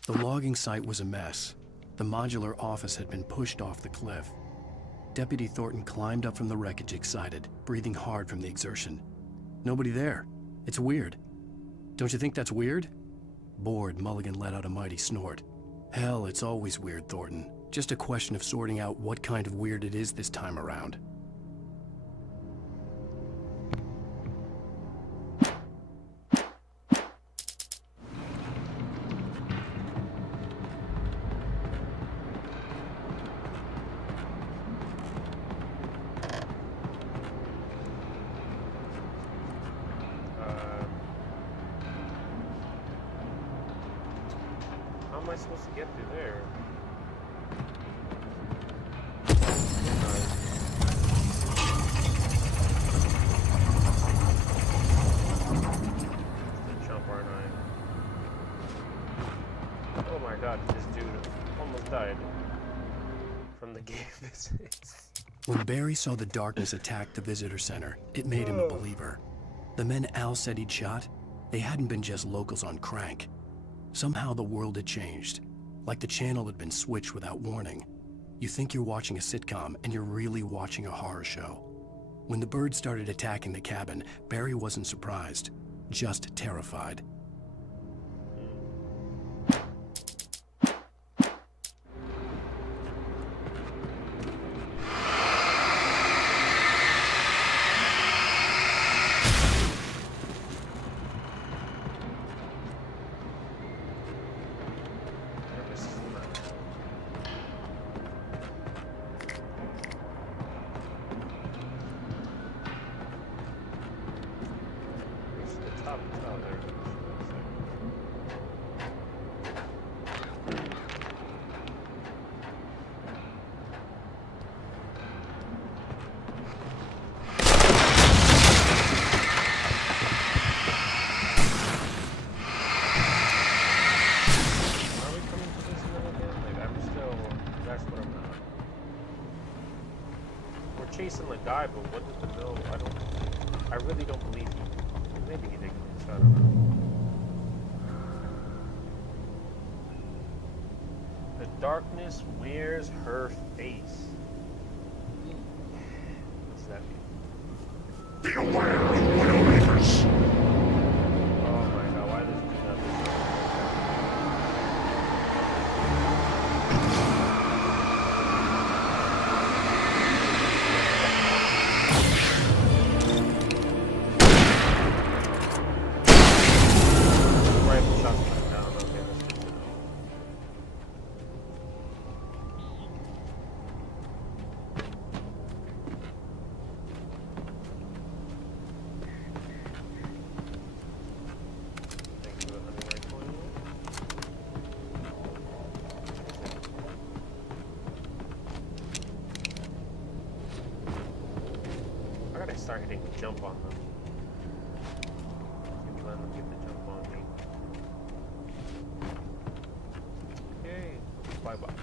The logging site was a mess. The modular office had been pushed off the cliff. Deputy Thornton climbed up from the wreckage excited, breathing hard from the exertion. Nobody there. It's weird. Don't you think that's weird? Bored, Mulligan let out a mighty snort. Hell, it's always weird, Thornton. Just a question of sorting out what kind of weird it is this time around. How am I supposed to get through there? Jump, aren't I? Oh my god, this dude almost died from the gate visits. When Barry saw the darkness attack the visitor center, it made him a believer. The men Al said he'd shot, they hadn't been just locals on crank. Somehow the world had changed, like the channel had been switched without warning. You think you're watching a sitcom, and you're really watching a horror show. When the birds started attacking the cabin, Barry wasn't surprised, just terrified. Chasing the guy, but what did the mill? I really don't believe you. Maybe he did, so I don't know. The darkness wears her face. What's that mean? Be aware of loyal leaders. Oh my god, why does it do that? Start hitting the jump on them. Maybe let them get the jump on me. Okay, bye bye.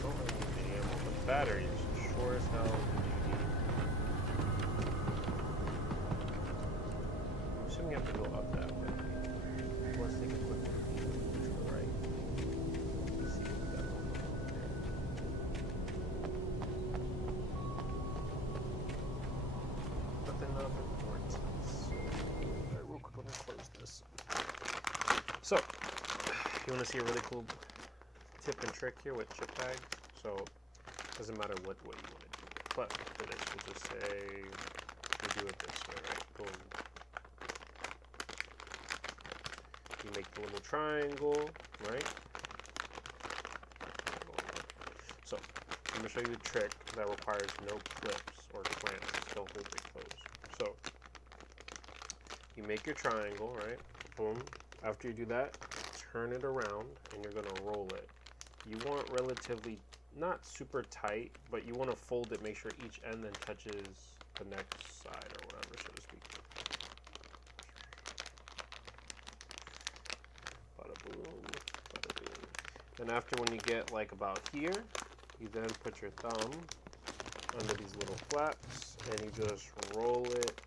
Don't really need the ammo. The batteries sure as hell do need. I'm assuming you have to go up that way. Let's take a quick look to the right. Let's see what we got going on. So, you want to see a really cool tip and trick here with chip tags? So, it doesn't matter what way you want to do it. But for this, we'll just say we do it this way, right? Boom. You make the little triangle, right? So, I'm going to show you a trick that requires no clips or clamps. Still hold it closed. So, you make your triangle, right? Boom. After you do that, turn it around and you're going to roll it. You want relatively not super tight, but you want to fold it, make sure each end then touches the next side or whatever, so to speak. Bada boom, bada boom. Then after when you get like about here, you then put your thumb under these little flaps and you just roll it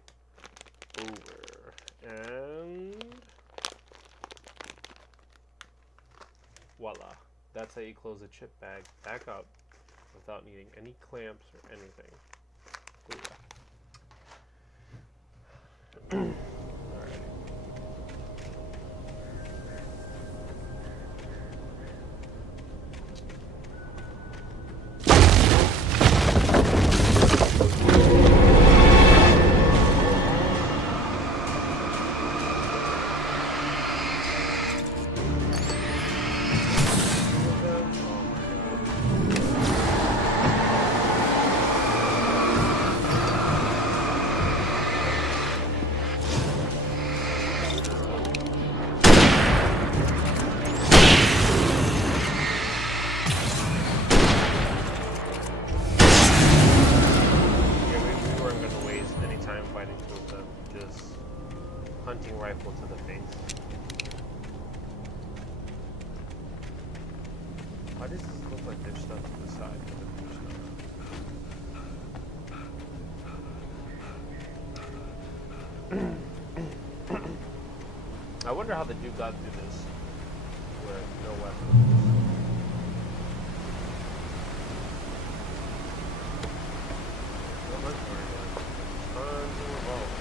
over. And voila. That's how you close the chip bag back up without needing any clamps or anything. Alright. Hunting rifle to the face. Why does this look like there's stuff to the side? I wonder how the dude got through this with no weapons. So much more. Tons of revolvers.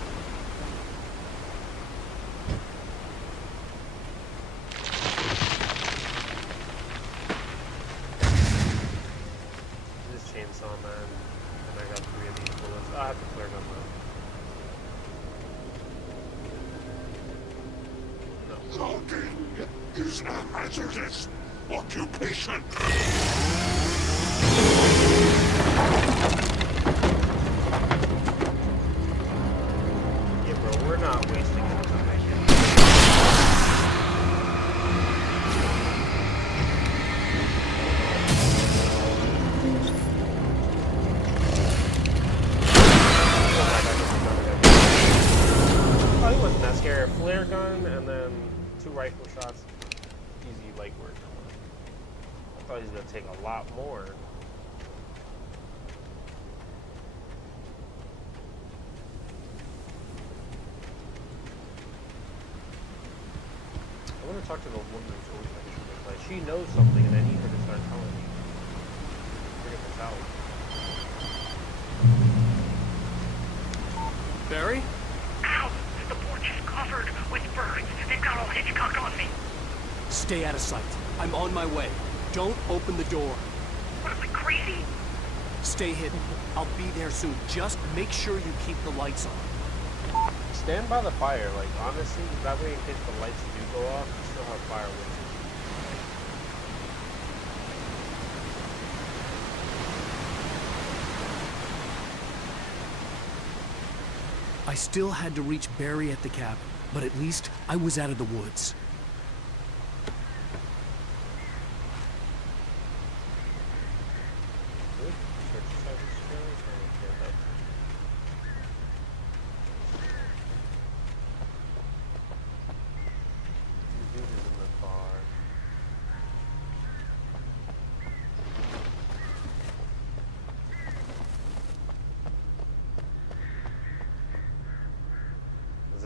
Chainsaw man, and I got 3 of these bullets. I have to clear them out. No. Logging is a hazardous occupation. Yeah, bro, we're not wasting any time. Scare flare gun and then 2 rifle shots. Easy light work. I thought he was gonna take a lot more. I want to talk to the woman who's always like she knows something and I need her to start telling me. Figure this out. Barry? Ow! The porch is covered with birds. They've got all Hitchcock on me. Stay out of sight. I'm on my way. Don't open the door. What, am I crazy? Stay hidden. I'll be there soon. Just make sure you keep the lights on. Stand by the fire, like honestly, that way in case the lights do go off, you still have fire with you. I still had to reach Barry at the cabin, but at least I was out of the woods.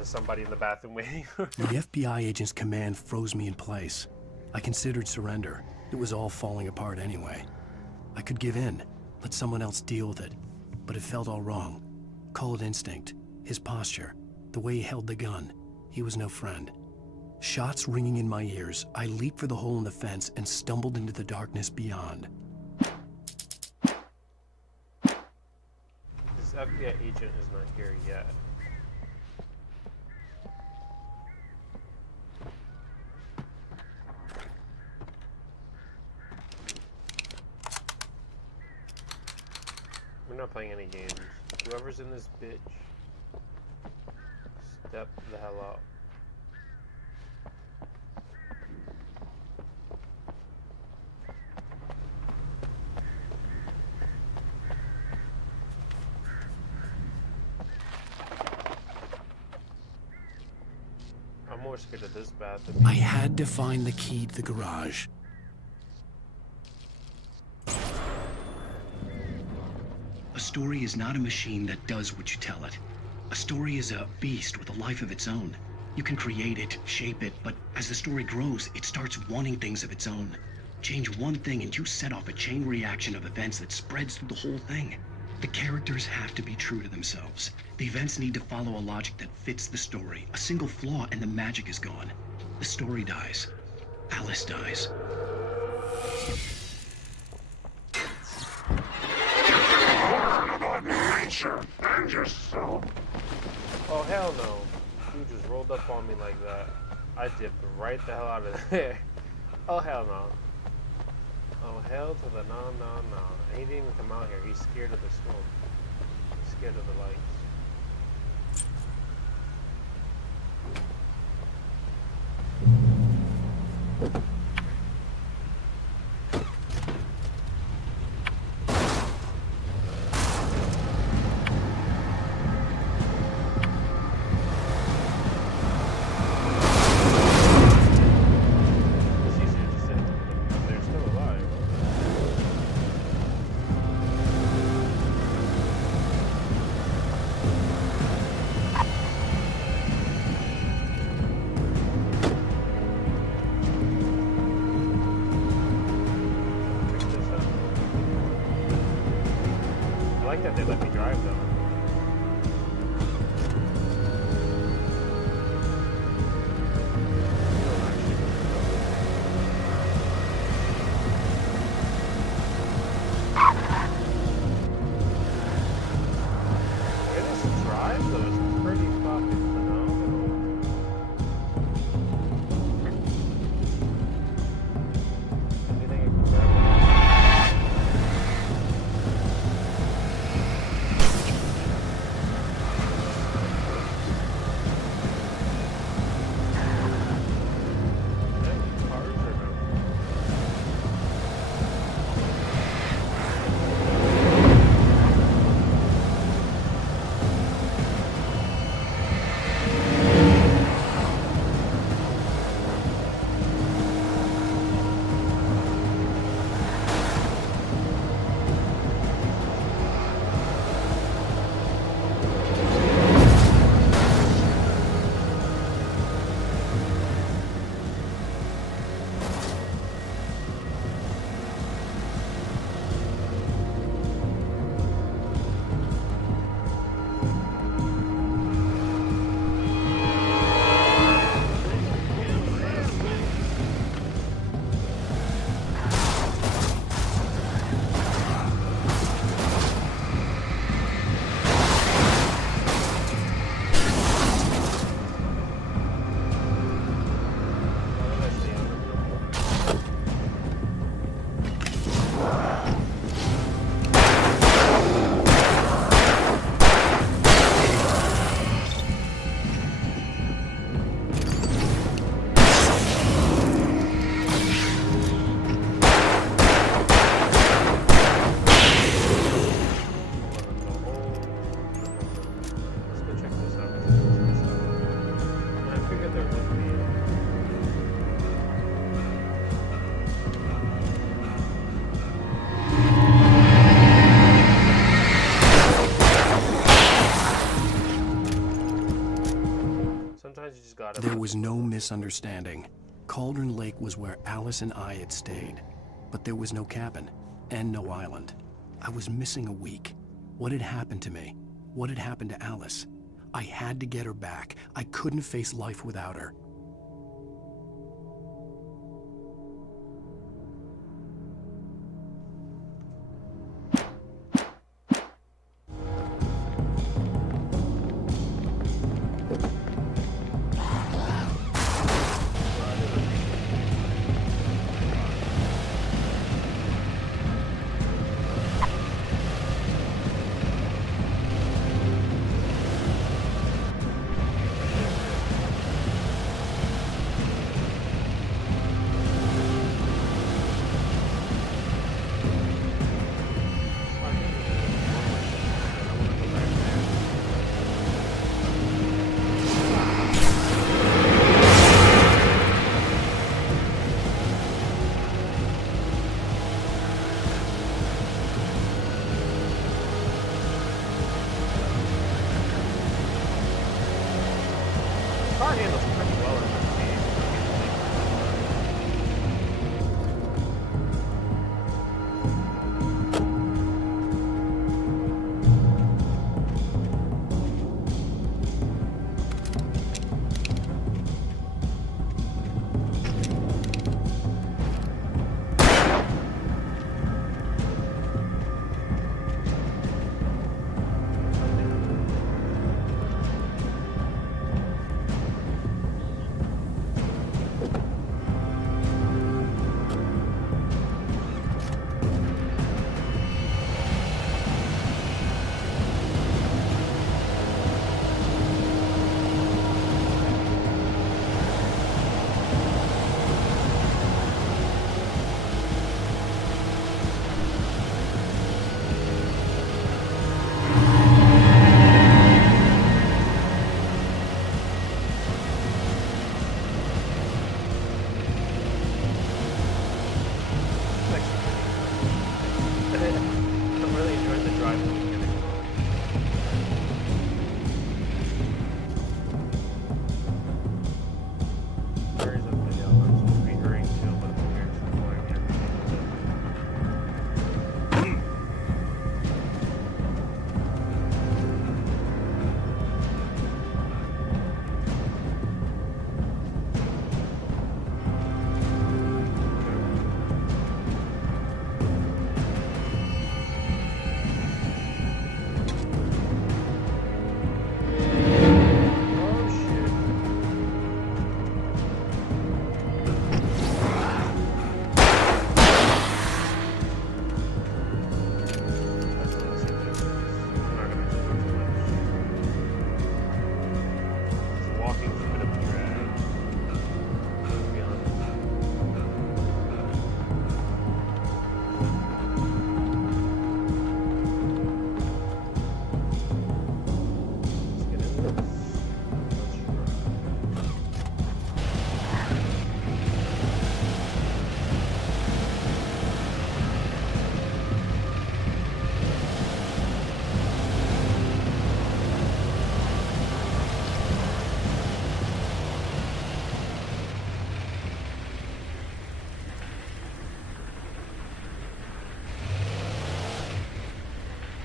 Somebody in the bathroom waiting. The FBI agent's command froze me in place. I considered surrender. It was all falling apart anyway. I could give in, let someone else deal with it, but it felt all wrong. Call it instinct, his posture, the way he held the gun. He was no friend. Shots ringing in my ears, I leaped for the hole in the fence and stumbled into the darkness beyond. This FBI agent is not here yet. We're not playing any games. Whoever's in this bitch, step the hell out. I'm more scared of this bath. I had to find the key to the garage. A story is not a machine that does what you tell it. A story is a beast with a life of its own. You can create it, shape it, but as the story grows, it starts wanting things of its own. Change one thing and you set off a chain reaction of events that spreads through the whole thing. The characters have to be true to themselves. The events need to follow a logic that fits the story. A single flaw and the magic is gone. The story dies. Alice dies. Nature and yourself. Oh hell no. You just rolled up on me like that. I dipped right the hell out of there. Oh hell no. Oh hell to the no. And he didn't even come out here. He's scared of the smoke. He's scared of the lights. I like that they let me drive though. There was no misunderstanding. Cauldron Lake was where Alice and I had stayed, but there was no cabin and no island. I was missing a week. What had happened to me? What had happened to Alice? I had to get her back. I couldn't face life without her. camera handles pretty well in this game. I'm really enjoying the drive at the beginning. There is a video I'm supposed to be hurrying to, but I'm here to record it.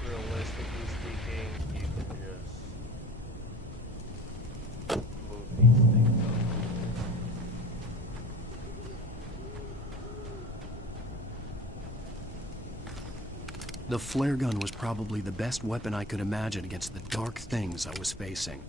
Realistically speaking, you can just move these things up. The flare gun was probably the best weapon I could imagine against the dark things I was facing.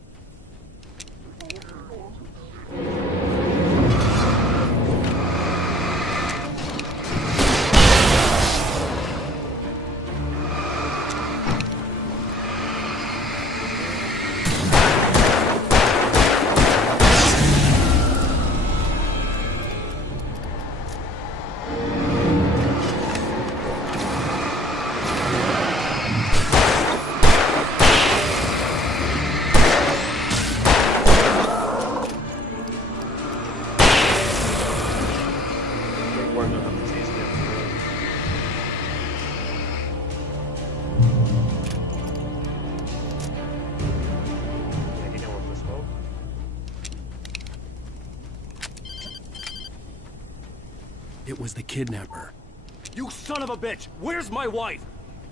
It was the kidnapper. You son of a bitch! Where's my wife?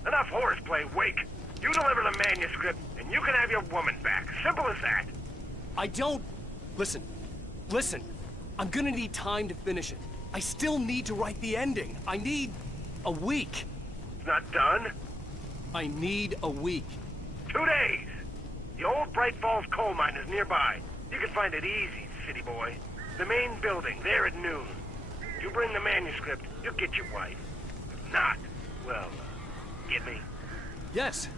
Enough horseplay, Wake. You deliver the manuscript, and you can have your woman back. Simple as that. I don't... Listen. Listen. I'm gonna need time to finish it. I still need to write the ending. I need... a week. It's not done? I need a week. 2 days. The old Bright Falls coal mine is nearby. You can find it easy, city boy. The main building, there at noon. You bring the manuscript, you'll get your wife. If not, well, get me? Yes,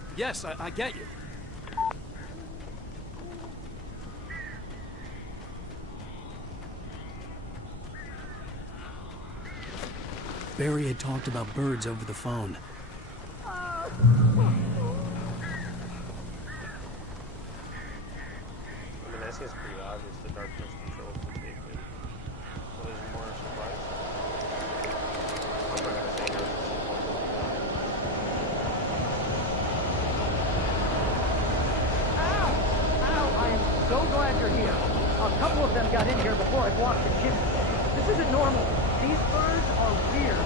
I get you. Barry had talked about birds over the phone. I mean, that seems pretty obvious, the darkness controls the taken. So there's more surprise. I'm not gonna say no. Ow! I am so glad you're here. couple of them got in here before I blocked the chimney. This isn't normal. These birds are weird.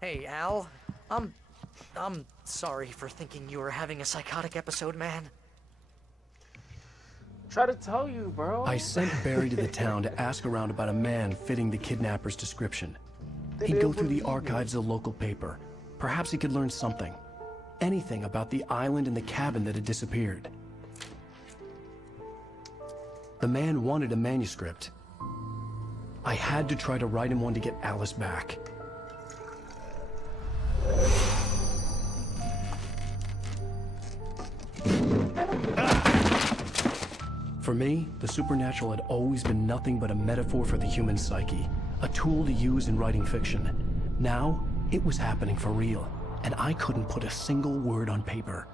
Hey, Al. I'm sorry for thinking you were having a psychotic episode, man. Try to tell you, bro. I sent Barry to the town to ask around about a man fitting the kidnapper's description. He'd go through the archives of the local paper. Perhaps he could learn something. Anything about the island and the cabin that had disappeared. The man wanted a manuscript. I had to try to write him one to get Alice back. For me, the supernatural had always been nothing but a metaphor for the human psyche, a tool to use in writing fiction. Now, it was happening for real, and I couldn't put a single word on paper.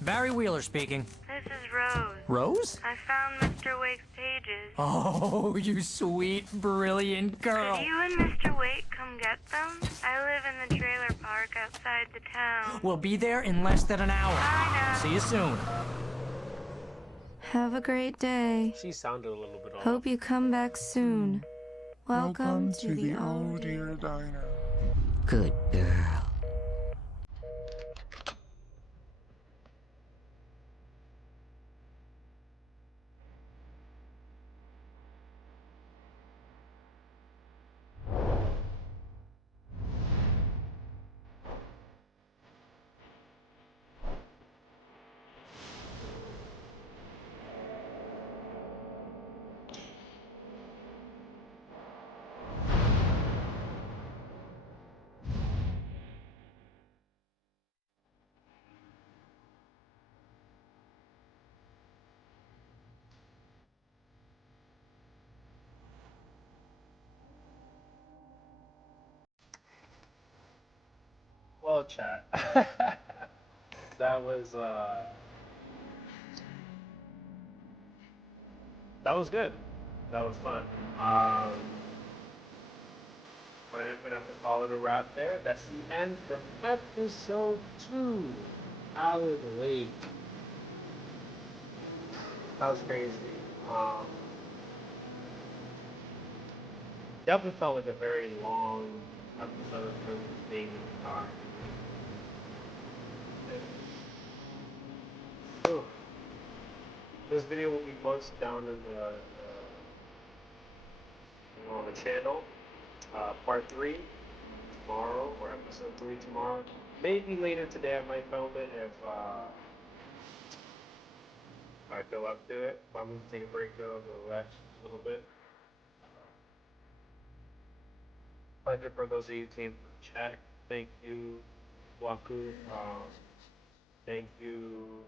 Barry Wheeler speaking. This is Rose. Rose? I found Mr. Wake's pages. Oh, you sweet, brilliant girl. Could you and Mr. Wake come get them? I live in the trailer park outside the town. We'll be there in less than an hour. I know. See you soon. Have a great day. She sounded a little bit off. Hope you come back soon. Welcome to the Oh Dear Diner. Good girl. Well, chat. That was good. That was fun. But I'm gonna have to call it a wrap there. That's the end of episode 2. Alan Wake. That was crazy. Definitely felt like a very long episode for being time. This video will be posted down in on the channel. Part 3 tomorrow, or episode 3 tomorrow. Maybe later today I might film it if I feel up to it. I'm gonna take a break though, and relax a little bit. Pleasure for those of you who came from the chat. Thank you, Waku. Thank you,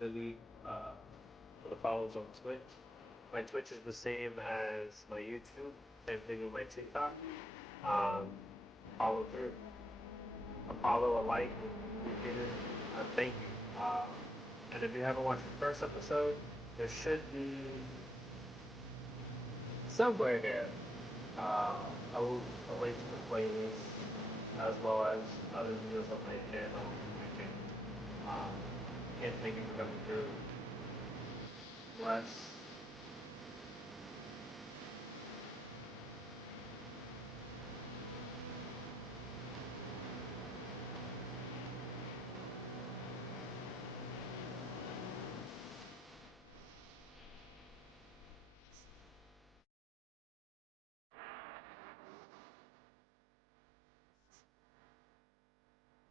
Lily, for the follows on Twitch. My Twitch is the same as my YouTube. Same thing with my TikTok. Follow through. A follow, a like, repeat it. Thank you. And if you haven't watched the first episode, there should be somewhere here a link to the playlist, as well as other videos on my channel. Can't thank you for coming through. Bless.